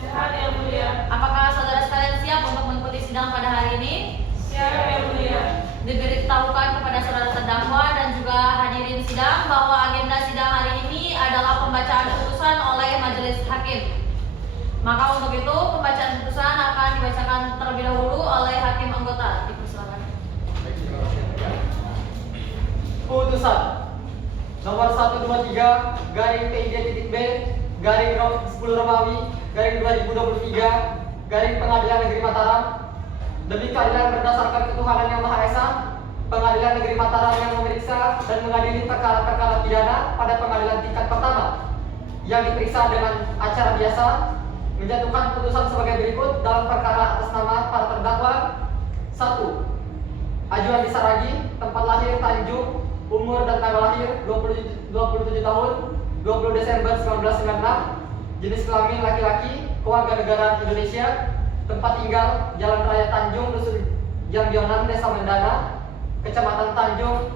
Sehat yang mulia. Apakah saudara sekalian siap untuk mengikuti sidang pada hari ini? Siap yang mulia. Diberitahukan kepada saudara terdakwa dan juga hadirin sidang bahwa agenda sidang hari ini adalah pembacaan putusan oleh majelis hakim. Maka untuk itu pembacaan putusan akan dibacakan terlebih dahulu oleh hakim anggota. Dipersilakan. Putusan nomor 123 garing PID.B garing 10 Romawi garing 2023 garing Pengadilan Negeri Mataram demi keadilan berdasarkan ketuhanan yang Maha Esa. Pengadilan Negeri Mataram yang memeriksa dan mengadili perkara-perkara pidana pada pengadilan tingkat pertama yang diperiksa dengan acara biasa menjatuhkan putusan sebagai berikut dalam perkara atas nama para terdakwa. 1. Ajuan Saragi, tempat lahir Tanjung, umur dan tanggal lahir 27 tahun 20 Desember 1996, jenis kelamin laki-laki, kewarganegaraan Indonesia, tempat tinggal Jalan Raya Tanjung, Dusun Jambionan, Desa Mendana, Kecamatan Tanjung,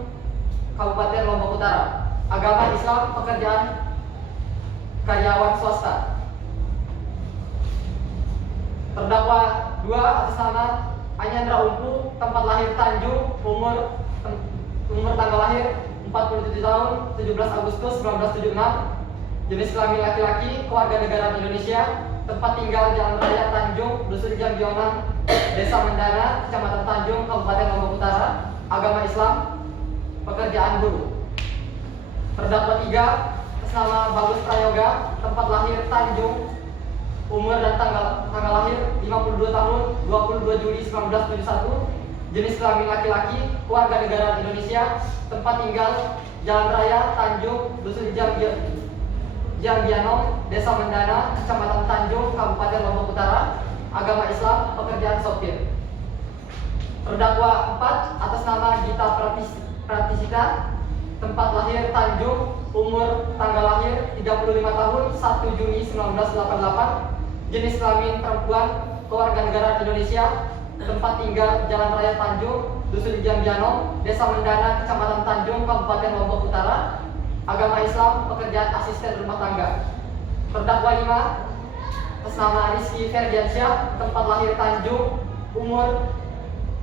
Kabupaten Lombok Utara. Agama Islam, pekerjaan karyawan swasta. Terdakwa 2 atas nama Anyandra Upu, tempat lahir Tanjung, umur tanggal lahir 47 tahun 17 Agustus 1976, jenis kelamin laki-laki, kewarganegaraan Indonesia, tempat tinggal Jalan Raya Tanjung, Dusun Jambionan, Desa Mendana, Kecamatan Tanjung, Kabupaten Lombok Utara. Agama Islam, pekerjaan buruh. Terdakwa 3 atas nama Bagus Prayoga, tempat lahir Tanjung, umur dan tanggal lahir 52 tahun 22 Juli 1971, jenis kelamin laki-laki, kewarganegaraan Indonesia, tempat tinggal Jalan Raya Tanjung, Dusun Jambiano, Desa Mendana, Kecamatan Tanjung, Kabupaten Lombok Utara, agama Islam, pekerjaan sopir. Terdakwa 4 atas nama Gita Pratisita, tempat lahir Tanjung, umur tanggal lahir 35 tahun 1 Juni 1988, jenis kelamin perempuan, kewarganegaraan Indonesia, tempat tinggal Jalan Raya Tanjung, Dusun Jambiano, Desa Mendana, Kecamatan Tanjung, Kabupaten Lombok Utara, agama Islam, pekerjaan asisten rumah tangga. Terdakwa 5 atas nama Rizky Ferdiansyah, tempat lahir Tanjung, umur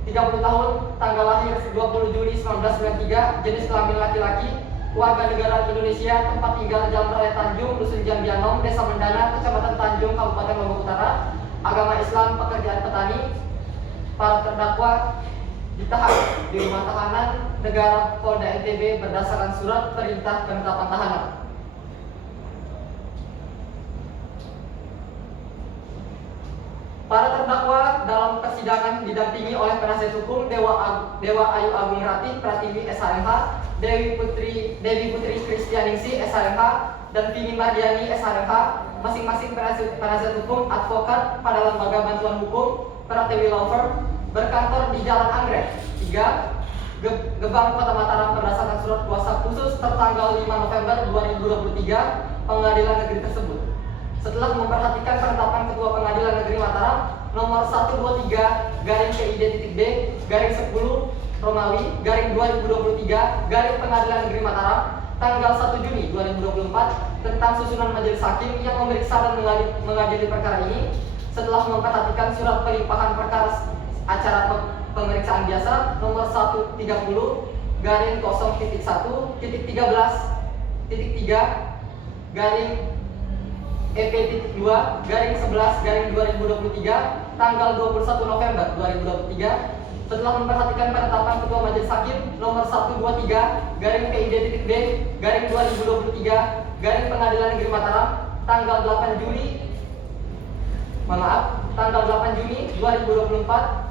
30 tahun, tanggal lahir 20 Juli 1993, jenis kelamin laki-laki, warganegaraan Indonesia, tempat tinggal Jalan Raya Tanjung, Dusun Jambiano, Desa Mendana, Kecamatan Tanjung, Kabupaten Lombok Utara, agama Islam, pekerjaan petani. Para terdakwa ditahan di rumah tahanan negara Polda NTB berdasarkan surat perintah penetapan tahanan. Para terdakwa dalam persidangan didampingi oleh penasihat hukum Dewa Ayu Agung Ratih Pratiwi SHMH, Dewi Putri Kristianingsih SHMH, dan Vini Mardiani SHMH, masing-masing penasihat hukum advokat pada Lembaga Bantuan Hukum Pratiwi Law Firm, berkantor di Jalan Anggrek 3, Gebang, Kota Mataram berdasarkan surat kuasa khusus tertanggal 5 November 2023 Pengadilan Negeri tersebut. Setelah memperhatikan penetapan Ketua Pengadilan Negeri Mataram nomor 123/PID.B/10 Romawi /2023 Pengadilan Negeri Mataram tanggal 1 Juni 2024 tentang susunan majelis hakim yang memeriksa dan mengadili perkara ini, setelah memperhatikan surat pelimpahan perkara acara pemeriksaan biasa nomor 130.1.2/EP.2/11/2023 tanggal 21 November 2023, setelah memperhatikan penetapan Ketua Majelis Hakim nomor 123/PID.B/2023 Pengadilan Negeri Mataram tanggal 8 Juni 2024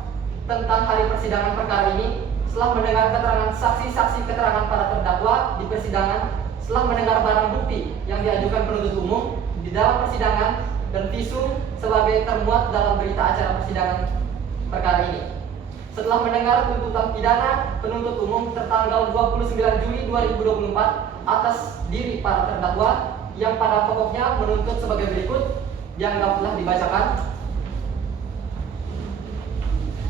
tentang hari persidangan perkara ini, setelah mendengar keterangan saksi-saksi keterangan para terdakwa di persidangan, setelah mendengar barang bukti yang diajukan penuntut umum di dalam persidangan dan visum sebagai termuat dalam berita acara persidangan perkara ini, setelah mendengar tuntutan pidana penuntut umum tertanggal 29 Juli 2024 atas diri para terdakwa yang pada pokoknya menuntut sebagai berikut, dianggap telah dibacakan.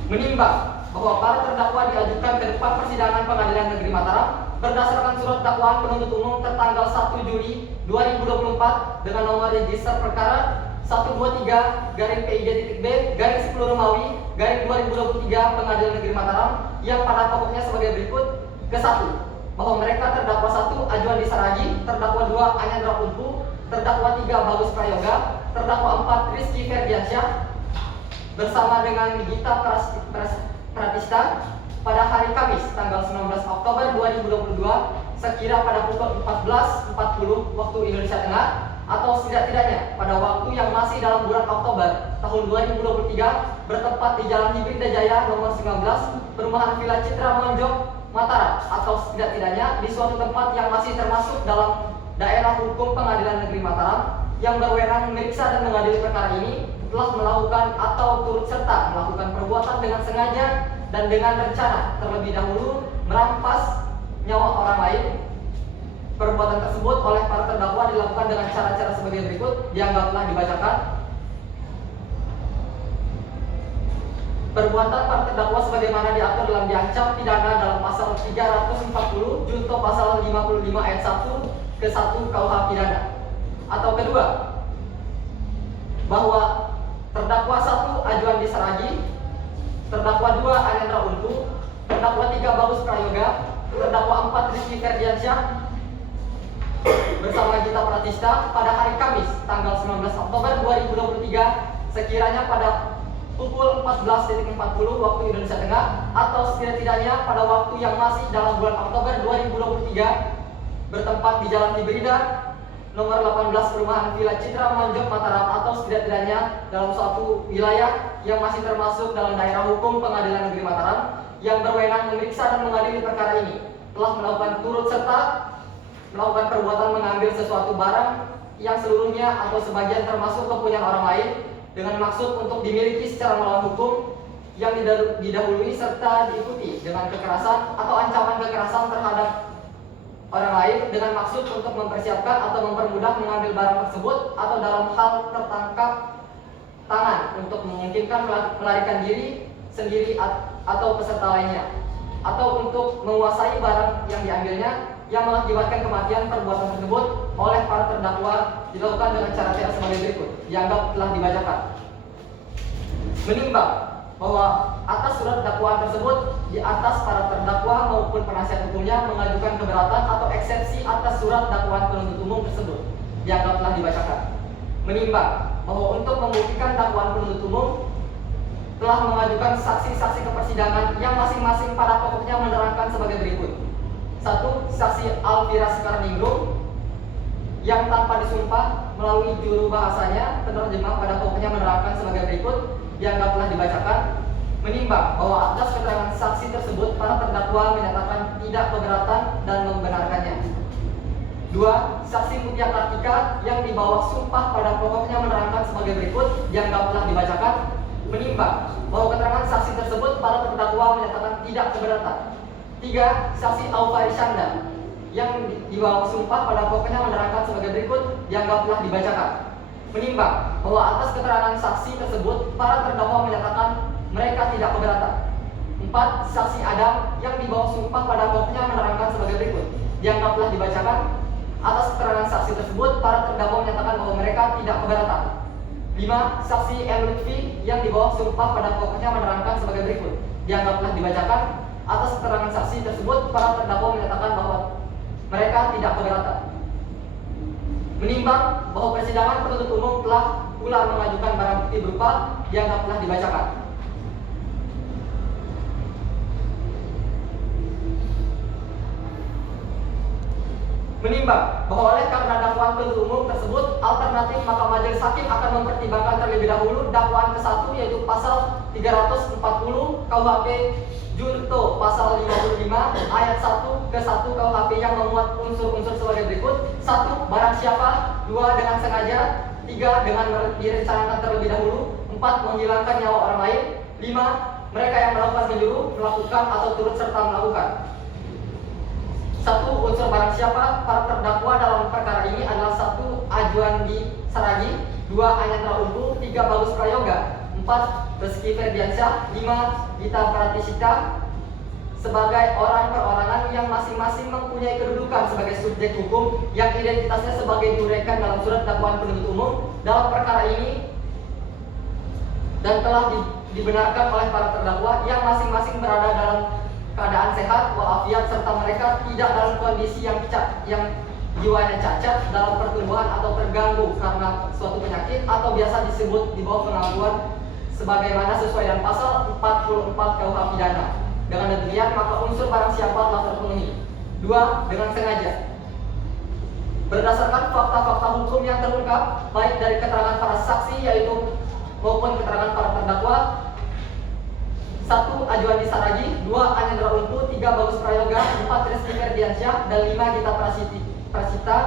Menimbang bahwa para terdakwa diajukan ke depan persidangan Pengadilan Negeri Mataram berdasarkan surat dakwaan penuntut umum tertanggal 1 Juli 2024 dengan nomor register perkara 123/PID.B/10 Romawi /2023 Pengadilan Negeri Mataram yang pada pokoknya sebagai berikut. Ke-1, bahwa mereka terdakwa 1 Ajuan Disaragi, terdakwa 2 Anyandra Umpu, terdakwa 3 Bagus Prayoga, terdakwa 4 Rizky Ferdiansyah bersama dengan Gita Pratista pada hari Kamis tanggal 19 Oktober 2022 sekira pada pukul 14.40 waktu Indonesia Tengah atau setidak-tidaknya pada waktu yang masih dalam bulan Oktober tahun 2023 bertempat di Jalan Hibrida Jaya nomor 19 Perumahan Villa Citra Monjok Mataram atau setidak-tidaknya di suatu tempat yang masih termasuk dalam daerah hukum Pengadilan Negeri Mataram yang berwenang memeriksa dan mengadili perkara ini telah melakukan atau turut serta melakukan perbuatan dengan sengaja dan dengan rencana terlebih dahulu merampas nyawa orang lain. Perbuatan tersebut oleh para terdakwa dilakukan dengan cara-cara sebagai berikut, dianggap telah dibacakan. Perbuatan para terdakwa sebagaimana diatur dalam diancam pidana dalam pasal 340 junto pasal 55 ayat 1 ke 1 KUH pidana. Atau kedua, bahwa terdakwa 1 Ajuan Disaragi, terdakwa 2 Anyandra Umpu, terdakwa 3 Bagus Prayoga, terdakwa 4 Rizky Ferdiansyah bersama Gita Pratista pada hari Kamis tanggal 19 Oktober 2023 sekiranya pada pukul 14.40 waktu Indonesia Tengah atau setidak-tidaknya pada waktu yang masih dalam bulan Oktober 2023 bertempat di Jalan Hibrida nomor 18 Perumahan Villa Citra Monjok Mataram atau setidak-tidaknya dalam suatu wilayah yang masih termasuk dalam daerah hukum Pengadilan Negeri Mataram yang berwenang memeriksa dan mengadili perkara ini telah melakukan turut serta melakukan perbuatan mengambil sesuatu barang yang seluruhnya atau sebagian termasuk kepunyaan orang lain dengan maksud untuk dimiliki secara melawan hukum yang didahului serta diikuti dengan kekerasan atau ancaman kekerasan terhadap orang lain dengan maksud untuk mempersiapkan atau mempermudah mengambil barang tersebut atau dalam hal tertangkap tangan untuk memungkinkan melarikan diri sendiri atau peserta lainnya, atau untuk menguasai barang yang diambilnya yang mengakibatkan kematian. Perbuatan tersebut oleh para terdakwa dilakukan dengan cara tidak sebagai berikut, dianggap telah dibacakan. Menimbang bahwa atas surat dakwaan tersebut di atas para terdakwa maupun penasihat hukumnya mengajukan keberatan atau eksepsi atas surat dakwaan penuntut umum tersebut, dianggap telah dibacakan. Menimbang bahwa untuk membuktikan dakwaan penuntut umum telah mengajukan saksi-saksi ke persidangan yang masing-masing pada pokoknya menerangkan sebagai berikut. 1. Saksi Alvira Soekarningrum yang tanpa disumpah melalui juru bahasanya penerjemah pada pokoknya menerangkan sebagai berikut, dianggap telah dibacakan. Menimbang bahwa atas keterangan saksi tersebut para terdakwa menyatakan tidak keberatan dan membenarkannya. 2. Saksi Mutia Kartika yang di bawah sumpah pada pokoknya menerangkan sebagai berikut, dianggap telah dibacakan. Menimbang bahwa keterangan saksi tersebut para terdakwa menyatakan tidak keberatan. 3. Saksi Aufari Syanda yang di bawah sumpah pada pokoknya menerangkan sebagai berikut, dianggap telah dibacakan. Menimbang bahwa atas keterangan saksi tersebut para terdakwa menyatakan mereka tidak keberatan. 4. Saksi Adam yang di bawah sumpah pada pokoknya menerangkan sebagai berikut, dianggap telah dibacakan. Atas keterangan saksi tersebut para terdakwa menyatakan bahwa mereka tidak keberatan. 5. Saksi M. Lutfi yang di bawah sumpah pada pokoknya menerangkan sebagai berikut, dianggap telah dibacakan. Atas keterangan saksi tersebut para terdakwa menyatakan bahwa mereka tidak keberatan. Menimbang bahwa persidangan penuntut umum telah pula mengajukan barang bukti berupa, dianggap telah dibacakan. Menimbang bahwa oleh karena dakwaan penuntut umum tersebut alternatif, maka majelis hakim akan mempertimbangkan terlebih dahulu dakwaan ke-1 yaitu pasal 340 KUHP junto pasal 55 ayat 1 ke 1 KUHP yang memuat unsur-unsur sebagai berikut. 1. Barang siapa. 2. Dengan sengaja. 3. Dengan direncanakan terlebih dahulu. 4. Menghilangkan nyawa orang lain. 5. Mereka yang melakukan, menyuruh, melakukan atau turut serta melakukan. 1. Unsur barang siapa. Para terdakwa dalam perkara ini adalah 1. Ajuandi Saragi. 2. Anyandra Umpu. 3. Bagus Prayoga. 4. Rizky Ferdiansyah. 5. Gita Pratisita sebagai orang perorangan yang masing-masing mempunyai kedudukan sebagai subjek hukum yang identitasnya sebagai diuraikan dalam surat dakwaan penuntut umum dalam perkara ini dan telah dibenarkan oleh para terdakwa yang masing-masing berada dalam keadaan sehat walafiat serta mereka tidak dalam kondisi yang jiwanya cacat, dalam pertumbuhan atau terganggu karena suatu penyakit atau biasa disebut di bawah pengangguran sebagaimana sesuai dengan pasal 44 KUH pidana. Dengan demikian maka unsur barang siapa telah terpenuhi. 2. Dengan sengaja. Berdasarkan fakta-fakta hukum yang terungkap baik dari keterangan para saksi yaitu maupun keterangan para terdakwa. 1. Ajuandi Saragi. 2. Anyandra Umpu. 3. Bagus Prayoga. 4. Rizky Ferdiansyah. Dan 5. Gita Prasita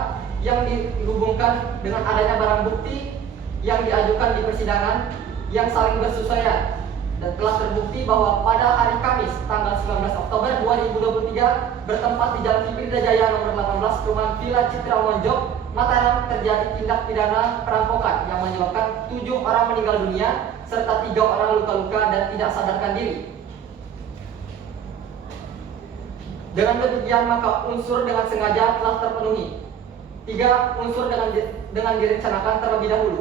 yang dihubungkan dengan adanya barang bukti yang diajukan di persidangan yang saling bersesuaian dan telah terbukti bahwa pada hari Kamis tanggal 19 Oktober 2023 bertempat di Jalan Cipinda Jaya nomor 18 perumahan Villa Citra Monjok, Mataram terjadi tindak pidana perampokan yang menyebabkan 7 orang meninggal dunia serta 3 orang luka-luka dan tidak sadarkan diri. Dengan demikian maka unsur dengan sengaja telah terpenuhi. 3. Unsur dengan direncanakan terlebih dahulu.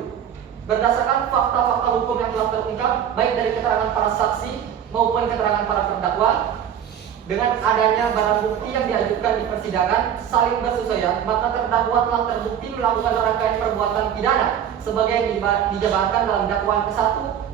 Berdasarkan fakta-fakta hukum yang telah terungkap baik dari keterangan para saksi maupun keterangan para terdakwa, dengan adanya barang bukti yang diajukan di persidangan saling bersesuaian, maka terdakwa telah terbukti melakukan rangkaian perbuatan pidana sebagai yang dijabarkan dalam dakwaan ke-1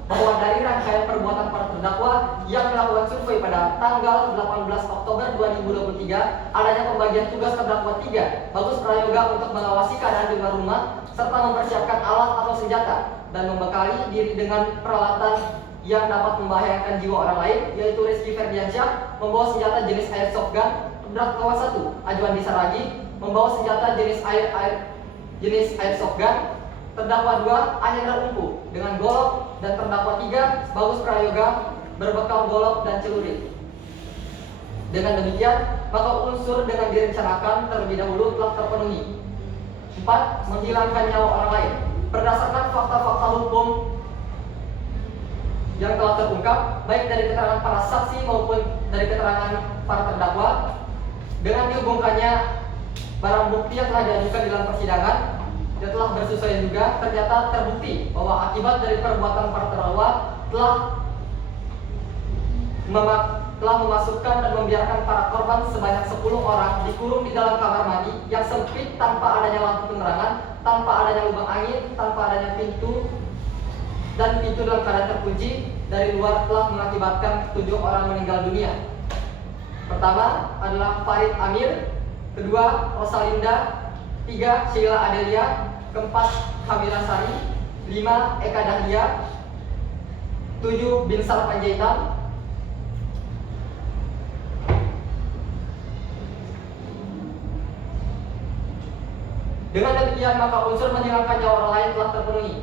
bahwa dari rangkaian perbuatan para terdakwa yang melakukan survei pada tanggal 18 Oktober 2023 adanya pembagian tugas terdakwa 3 Bagus Prayoga untuk mengawasi keadaan di rumah serta mempersiapkan alat atau senjata dan membekali diri dengan peralatan yang dapat membahayakan jiwa orang lain, yaitu Rizky Ferdiansyah membawa senjata jenis airsoft gun, terdakwa 1 Ajuandi Saragi membawa senjata jenis jenis airsoft gun. Terdakwa 2 Anyandra Umpu dengan golok, dan terdakwa 3 Bagus Prayoga berbekal golok dan celurit. Dengan demikian, maka unsur dengan direncanakan terlebih dahulu telah terpenuhi. 4. Menghilangkan nyawa orang lain. Berdasarkan fakta-fakta hukum yang telah terungkap, baik dari keterangan para saksi maupun dari keterangan para terdakwa, dengan dihubungkannya barang bukti yang telah diajukan di dalam persidangan dan telah bersesuaian juga, ternyata terbukti bahwa akibat dari perbuatan para terdakwa telah memasukkan dan membiarkan para korban sebanyak 10 orang dikurung di dalam kamar mandi yang sempit tanpa adanya lampu penerangan, tanpa adanya lubang angin, tanpa adanya pintu, dan pintu dalam keadaan terkunci. Dari luar telah mengakibatkan 7 orang meninggal dunia. Pertama adalah Farid Amir, kedua Rosalinda, 3 Sheila Adelia, keempat Kamila Sari, 5 Eka Dahlia, 7 Binsar Panjaitan, dengan demikian maka unsur menghilangkan nyawa orang lain telah terpenuhi.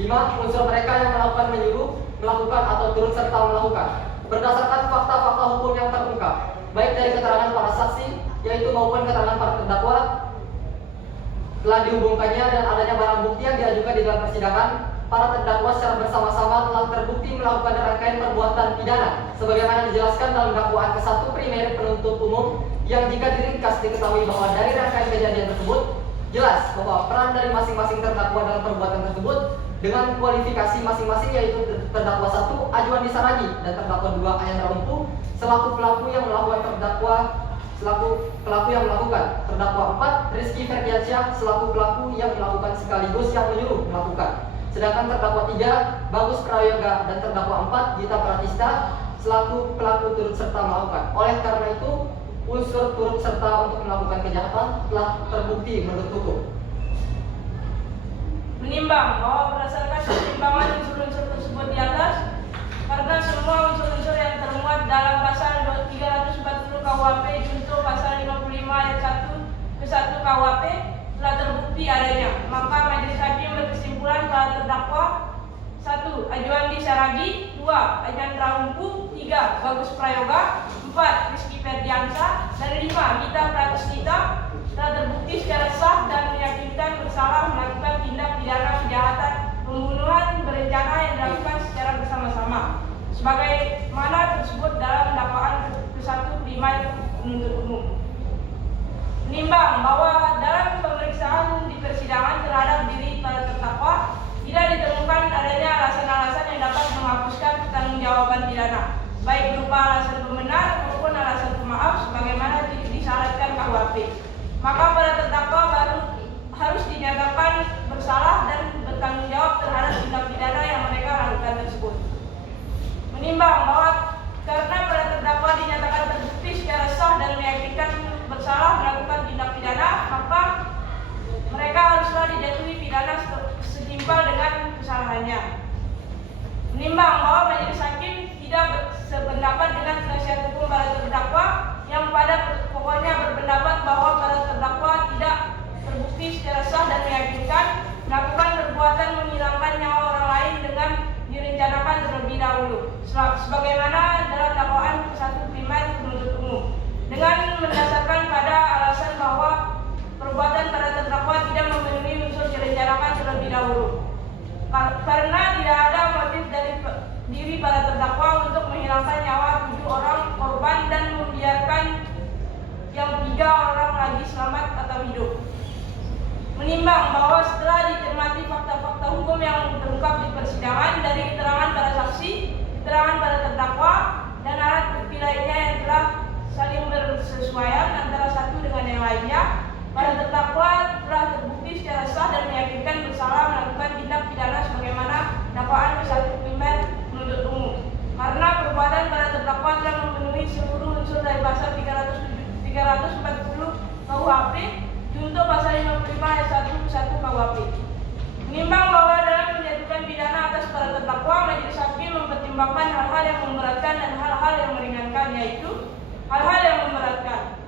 5. Unsur mereka yang melakukan menyuruh, melakukan atau turut serta melakukan. Berdasarkan fakta-fakta hukum yang terungkap, baik dari keterangan para saksi, yaitu maupun keterangan para terdakwa, telah dihubungkannya dan adanya barang bukti yang diajukan di dalam persidangan, para terdakwa secara bersama-sama telah terbukti melakukan rangkaian perbuatan pidana sebagaimana dijelaskan dalam dakwaan ke-1 primer penuntut umum, yang jika diringkas diketahui bahwa dari rangkaian kejadian tersebut jelas bahwa peran dari masing-masing terdakwa dalam perbuatan tersebut dengan kualifikasi masing-masing, yaitu terdakwa 1 Ajuandi Saragi dan terdakwa 2 Anyandra Umpu selaku pelaku yang melakukan, terdakwa 4 Rizky Ferdiansyah selaku pelaku yang melakukan sekaligus yang menyuruh melakukan, sedangkan terdakwa 3 Bagus Prayoga dan terdakwa 4 Gita Pratista selaku pelaku turut serta melakukan. Oleh karena itu, unsur turut serta untuk melakukan kejahatan telah terbukti menurut hukum. Menimbang bahwa berdasarkan pertimbangan unsur-unsur tersebut di atas, karena semua unsur-unsur yang termuat dalam pasal 340 KUHP junto pasal 55 ayat 1 ke 1 KUHP telah terbukti adanya, maka majelis hakim berkesimpulan para terdakwa 1. Ajuandi Saragi, 2. Anyandra Umpu, 3. Bagus Prayoga, 4. Rizky Ferdiansyah, dan 5. Gita Pratista telah terbukti secara sah dan meyakinkan bersalah melakukan tindak pidana kejahatan pembunuhan berencana yang dilakukan secara bersama-sama sebagaimana tersebut dalam dakwaan ke-1 primer penuntut umum. Menimbang bahwa dalam pemeriksaan di persidangan terhadap diri para terdakwa tidak ditemukan adanya alasan-alasan yang dapat menghapuskan pertanggungjawaban pidana, baik berupa alasan pembenar maupun alasan pemaaf sebagaimana disyaratkan KUHP. Maka para terdakwa baru harus dinyatakan bersalah dan bertanggung jawab terhadap tindak pidana yang mereka lakukan tersebut. Menimbang bahwa karena para terdakwa dinyatakan terbukti secara sah dan meyakinkan bersalah melakukan tindak pidana, maka mereka haruslah dijatuhi pidana setimpal dengan kesalahannya. Menimbang bahwa majelis hakim tidak sependapat dengan penasihat hukum para terdakwa yang pada pokoknya berpendapat bahwa para terdakwa tidak terbukti secara sah dan meyakinkan melakukan perbuatan menghilangkan nyawa orang lain dengan direncanakan terlebih dahulu, sebagaimana dalam dakwaan ke-1 primer penuntut umum, dengan mendasarkan pada alasan bahwa perbuatan para terdakwa tidak memenuhi unsur direncanakan terlebih dahulu, karena tidak ada motif dari diri para terdakwa untuk menghilangkan nyawa 7 orang korban dan membiarkan yang 3 orang lagi selamat atau hidup. Menimbang bahwa setelah dicermati fakta-fakta hukum yang terungkap di persidangan dari keterangan para saksi, keterangan para terdakwa, dan alat bukti lainnya yang telah saling bersesuaian antara satu dengan yang lainnya, para terdakwa telah terbukti secara sah dan meyakinkan bersalah melakukan tindak pidana sebagaimana dakwaan ke-1 primer penuntut umum. Karena perbuatan para terdakwa telah memenuhi seluruh unsur dari pasal 340 KUHP junto pasal 55 ayat 1 ke 1 KUHP. Menimbang bahwa dalam menjatuhkan pidana atas para terdakwa, majelis hakim mempertimbangkan hal-hal yang memberatkan dan hal-hal yang meringankan, yaitu hal-hal yang memberatkan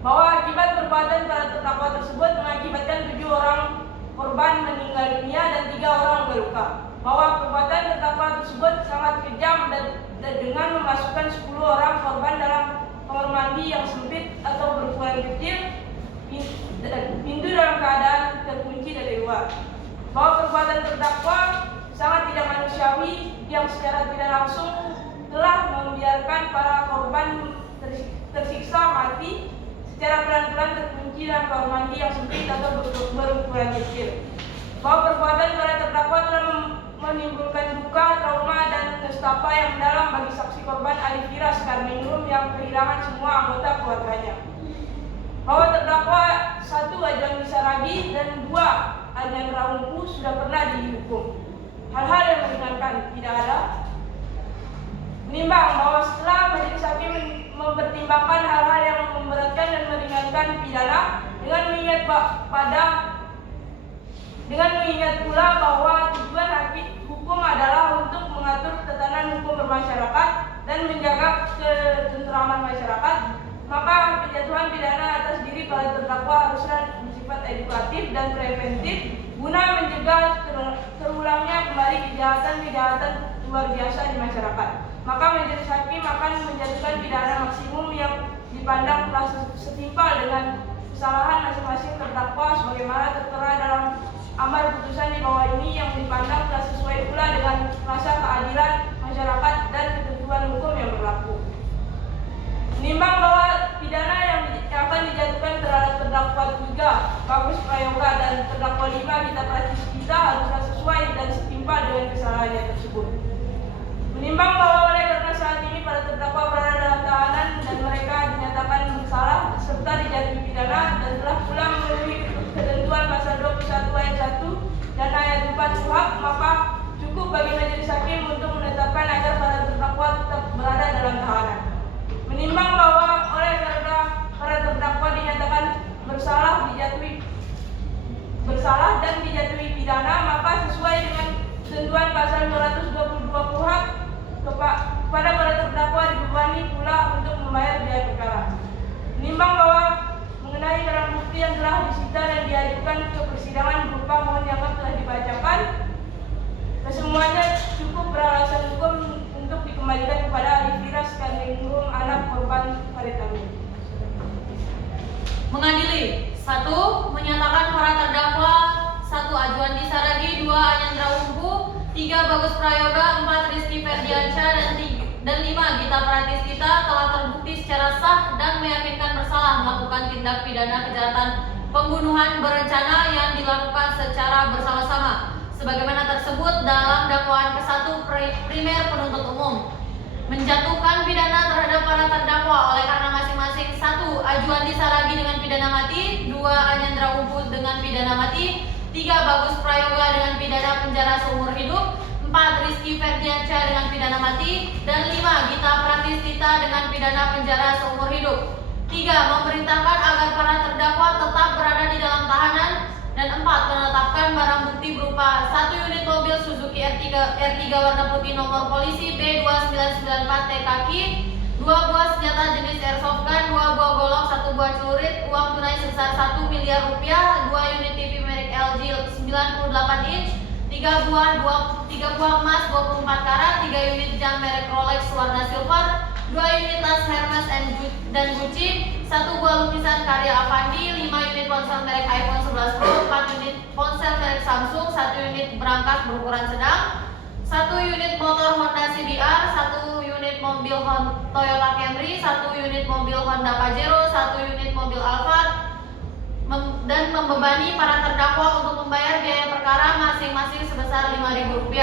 bahwa akibat perbuatan perbuatan para terdakwa tersebut mengakibatkan 7 orang korban meninggal dunia dan 3 orang berluka. Bahwa perbuatan terdakwa tersebut sangat kejam dan dengan memasukkan 10 orang korban dalam kamar mandi yang sempit atau berukuran kecil, pintu dalam keadaan terkunci dari luar. Bahwa perbuatan terdakwa sangat tidak manusiawi yang secara tidak langsung telah membiarkan para korban tersiksa mati secara pelan-pelan terkunci dalam kamar mandi yang sempit atau berukuran kecil. Bahwa perbuatan para terdakwa telah menimbulkan duka, trauma, dan nestapa yang mendalam bagi saksi korban Ali Firas Karningrum yang kehilangan semua anggota keluarganya. Bahwa terdakwa 1 Ajwan Saragih dan 2 Aryan Raungku sudah pernah dihukum. Hal-hal yang meringankan tidak ada. Menimbang bahwa setelah majelis hakim mempertimbangkan hal-hal yang memberatkan dan meringankan pidana dengan mengingat pula bahwa tujuan hukum adalah untuk mengatur tatanan hukum bermasyarakat dan menjaga ketentraman masyarakat, maka penjatuhan pidana atas diri para terdakwa haruslah bersifat edukatif dan preventif guna mencegah terulangnya kembali kejahatan-kejahatan luar biasa di masyarakat. Maka majelis hakim akan menjatuhkan pidana maksimum yang dipandang telah setimpal dengan kesalahan masing-masing terdakwa sebagaimana tertera dalam amar putusan di bawah ini yang dipandang telah sesuai pula dengan rasa keadilan masyarakat dan ketentuan hukum yang berlaku. Menimbang bahwa pidana yang akan dijatuhkan terhadap terdakwa 3 Bagus Prayoga dan terdakwa 5 Gita Pratispita haruslah sesuai dan setimpal dengan kesalahannya tersebut. Menimbang bahwa oleh karena saat ini para terdakwa berada dalam tahanan dan mereka dinyatakan bersalah serta dijatuhi pidana dan telah pula memenuhi ketentuan pasal 21 ayat 1 dan ayat 4 KUHP, maka cukup bagi majelis hakim untuk menetapkan agar para terdakwa tetap berada dalam tahanan. Menimbang bahwa oleh karena para terdakwa dinyatakan bersalah dan dijatuhi pidana, maka sesuai dengan ketentuan pasal 222 KUHP kepada para terdakwa dibebani pula untuk membayar biaya perkara. Menimbang bahwa mengenai barang bukti yang telah disita dan diajukan ke persidangan berupa mohon dianggap telah dibacakan, kesemuanya cukup beralasan hukum untuk dikembalikan kepada Ali Firas Karningrum anak korban Farid Amin. Mengadili 1. Menyatakan para terdakwa 1 Ajwan Saragih, 2 Anyandra Wungku, 3 Bagus Prayoga, 4 Rizky Ferdiansyah, dan 5 Gita Pratispita telah terbukti secara sah dan meyakinkan bersalah melakukan tindak pidana kejahatan pembunuhan berencana yang dilakukan secara bersama-sama sebagaimana tersebut dalam dakwaan ke-1 primer penuntut umum. Menjatuhkan pidana terhadap para terdakwa oleh karena masing-masing 1 Ajwan Saragih dengan pidana mati, 2 Anyandra Wungku dengan pidana mati, 3 Bagus Prayoga dengan pidana penjara seumur hidup, 4 Rizky Ferdiansyah dengan pidana mati, dan 5 Gita Pratispita dengan pidana penjara seumur hidup. 3. Memerintahkan agar para terdakwa tetap berada di dalam tahanan, dan 4. Menetapkan barang bukti berupa 1 unit mobil Suzuki R3 warna putih nomor polisi B2994 TKQ, 2 buah senjata jenis airsoft gun, 2 buah golok, 1 buah celurit, uang tunai sebesar 1 miliar rupiah, 2 unit TV merek LG 98 inch, 3 buah emas 24 karat, 3 unit jam merek Rolex warna silver, 2 unit tas Hermes dan Gucci, 1 buah lukisan karya Avandi, 5 unit ponsel merek iPhone 11 Pro, 4 unit ponsel merek Samsung, 1 unit berangkas berukuran sedang, 1 unit motor Honda CBR, 1 unit mobil Toyota Camry, 1 unit mobil Honda Pajero, 1 unit mobil Alphard, dan membebani para terdakwa untuk membayar biaya perkara masing-masing sebesar Rp5.000.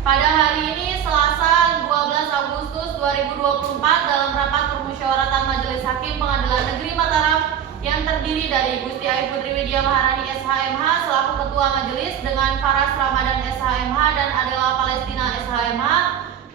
Pada hari ini Selasa 12 Agustus 2024 dalam rapat permusyawaratan Majelis Hakim Pengadilan Negeri Mataram yang terdiri dari Gusti Ai Putri Widya Maharani SHMH selaku Ketua Majelis dengan Faras Ramadan SHMH dan Adela Palestina SHMH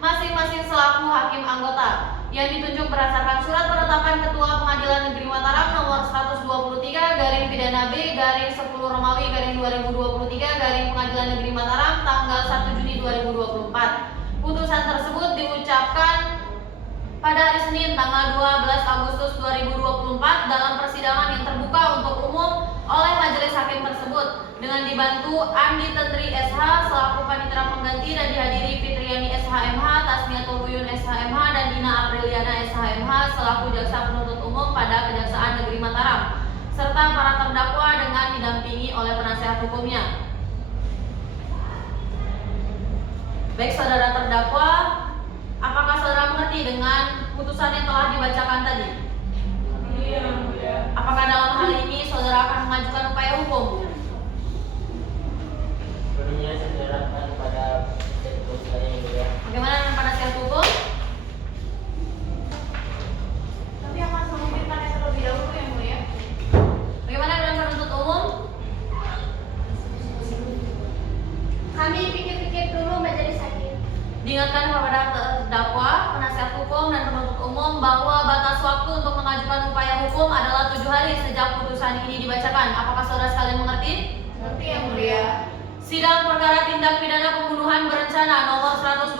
masing-masing selaku hakim anggota yang ditunjuk berdasarkan surat penetapan Ketua Pengadilan Negeri Mataram nomor 123/10 Romawi/2023/2023 Pengadilan Negeri Mataram tanggal 1 Juni 2024. Putusan tersebut diucapkan pada hari Senin tanggal 12 Agustus 2024 dalam persidangan yang terbuka untuk umum oleh majelis hakim tersebut dengan dibantu Andi Tentri SH selaku panitera pengganti dan dihadiri Fitriani SHMH, Tasmiatul Uyun SHMH dan Dina Apriliana SHMH selaku jaksa penuntut umum pada Kejaksaan Negeri Mataram serta para terdakwa dengan didampingi oleh penasihat hukumnya. Baik saudara terdakwa, apakah saudara mengerti dengan putusan yang telah dibacakan tadi? Iya, Yang Mulia. Apakah dalam hal ini saudara akan mengajukan upaya hukum? Sebelumnya saya menyerahkan pada putusan saya yang mulia. Bagaimana dengan penasihat hukum? Kami akan mengumpulkannya terlebih dahulu yang mulia. Bagaimana dengan penuntut umum? Kami pikir-pikir dulu majelis hakim. Diingatkan kepada terdakwa, penasihat hukum dan penuntut umum bahwa batas waktu untuk mengajukan upaya hukum adalah 7 hari sejak putusan ini dibacakan. Apakah saudara sekalian mengerti? Mengerti yang mulia. Sidang perkara tindak pidana pembunuhan berencana nomor 123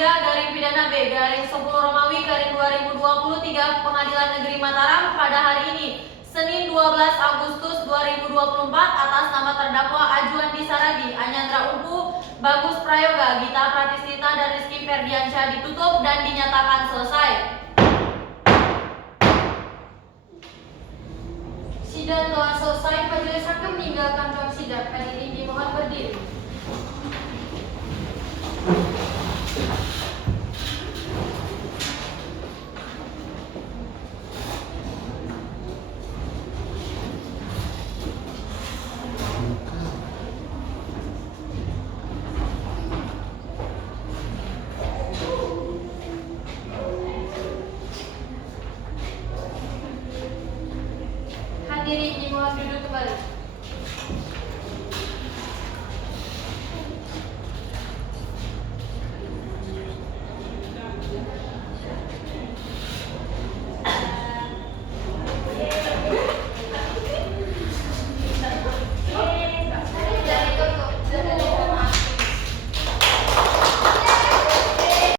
garing pidana B garing 10 Romawi garing 2023 Pengadilan Negeri Mataram pada hari ini Senin 12 Agustus 2024 atas nama terdakwa Ajuan Disaragi, Anyandra Umpu, Bagus Prayoga, Gita Pratisnita dan Rizky Ferdiansyah ditutup dan dinyatakan selesai. Sidang telah selesai. Majelis hakim meninggalkan ruang sidang. Hadirin dimohon berdiri. Hadirin dimohon duduk kembali.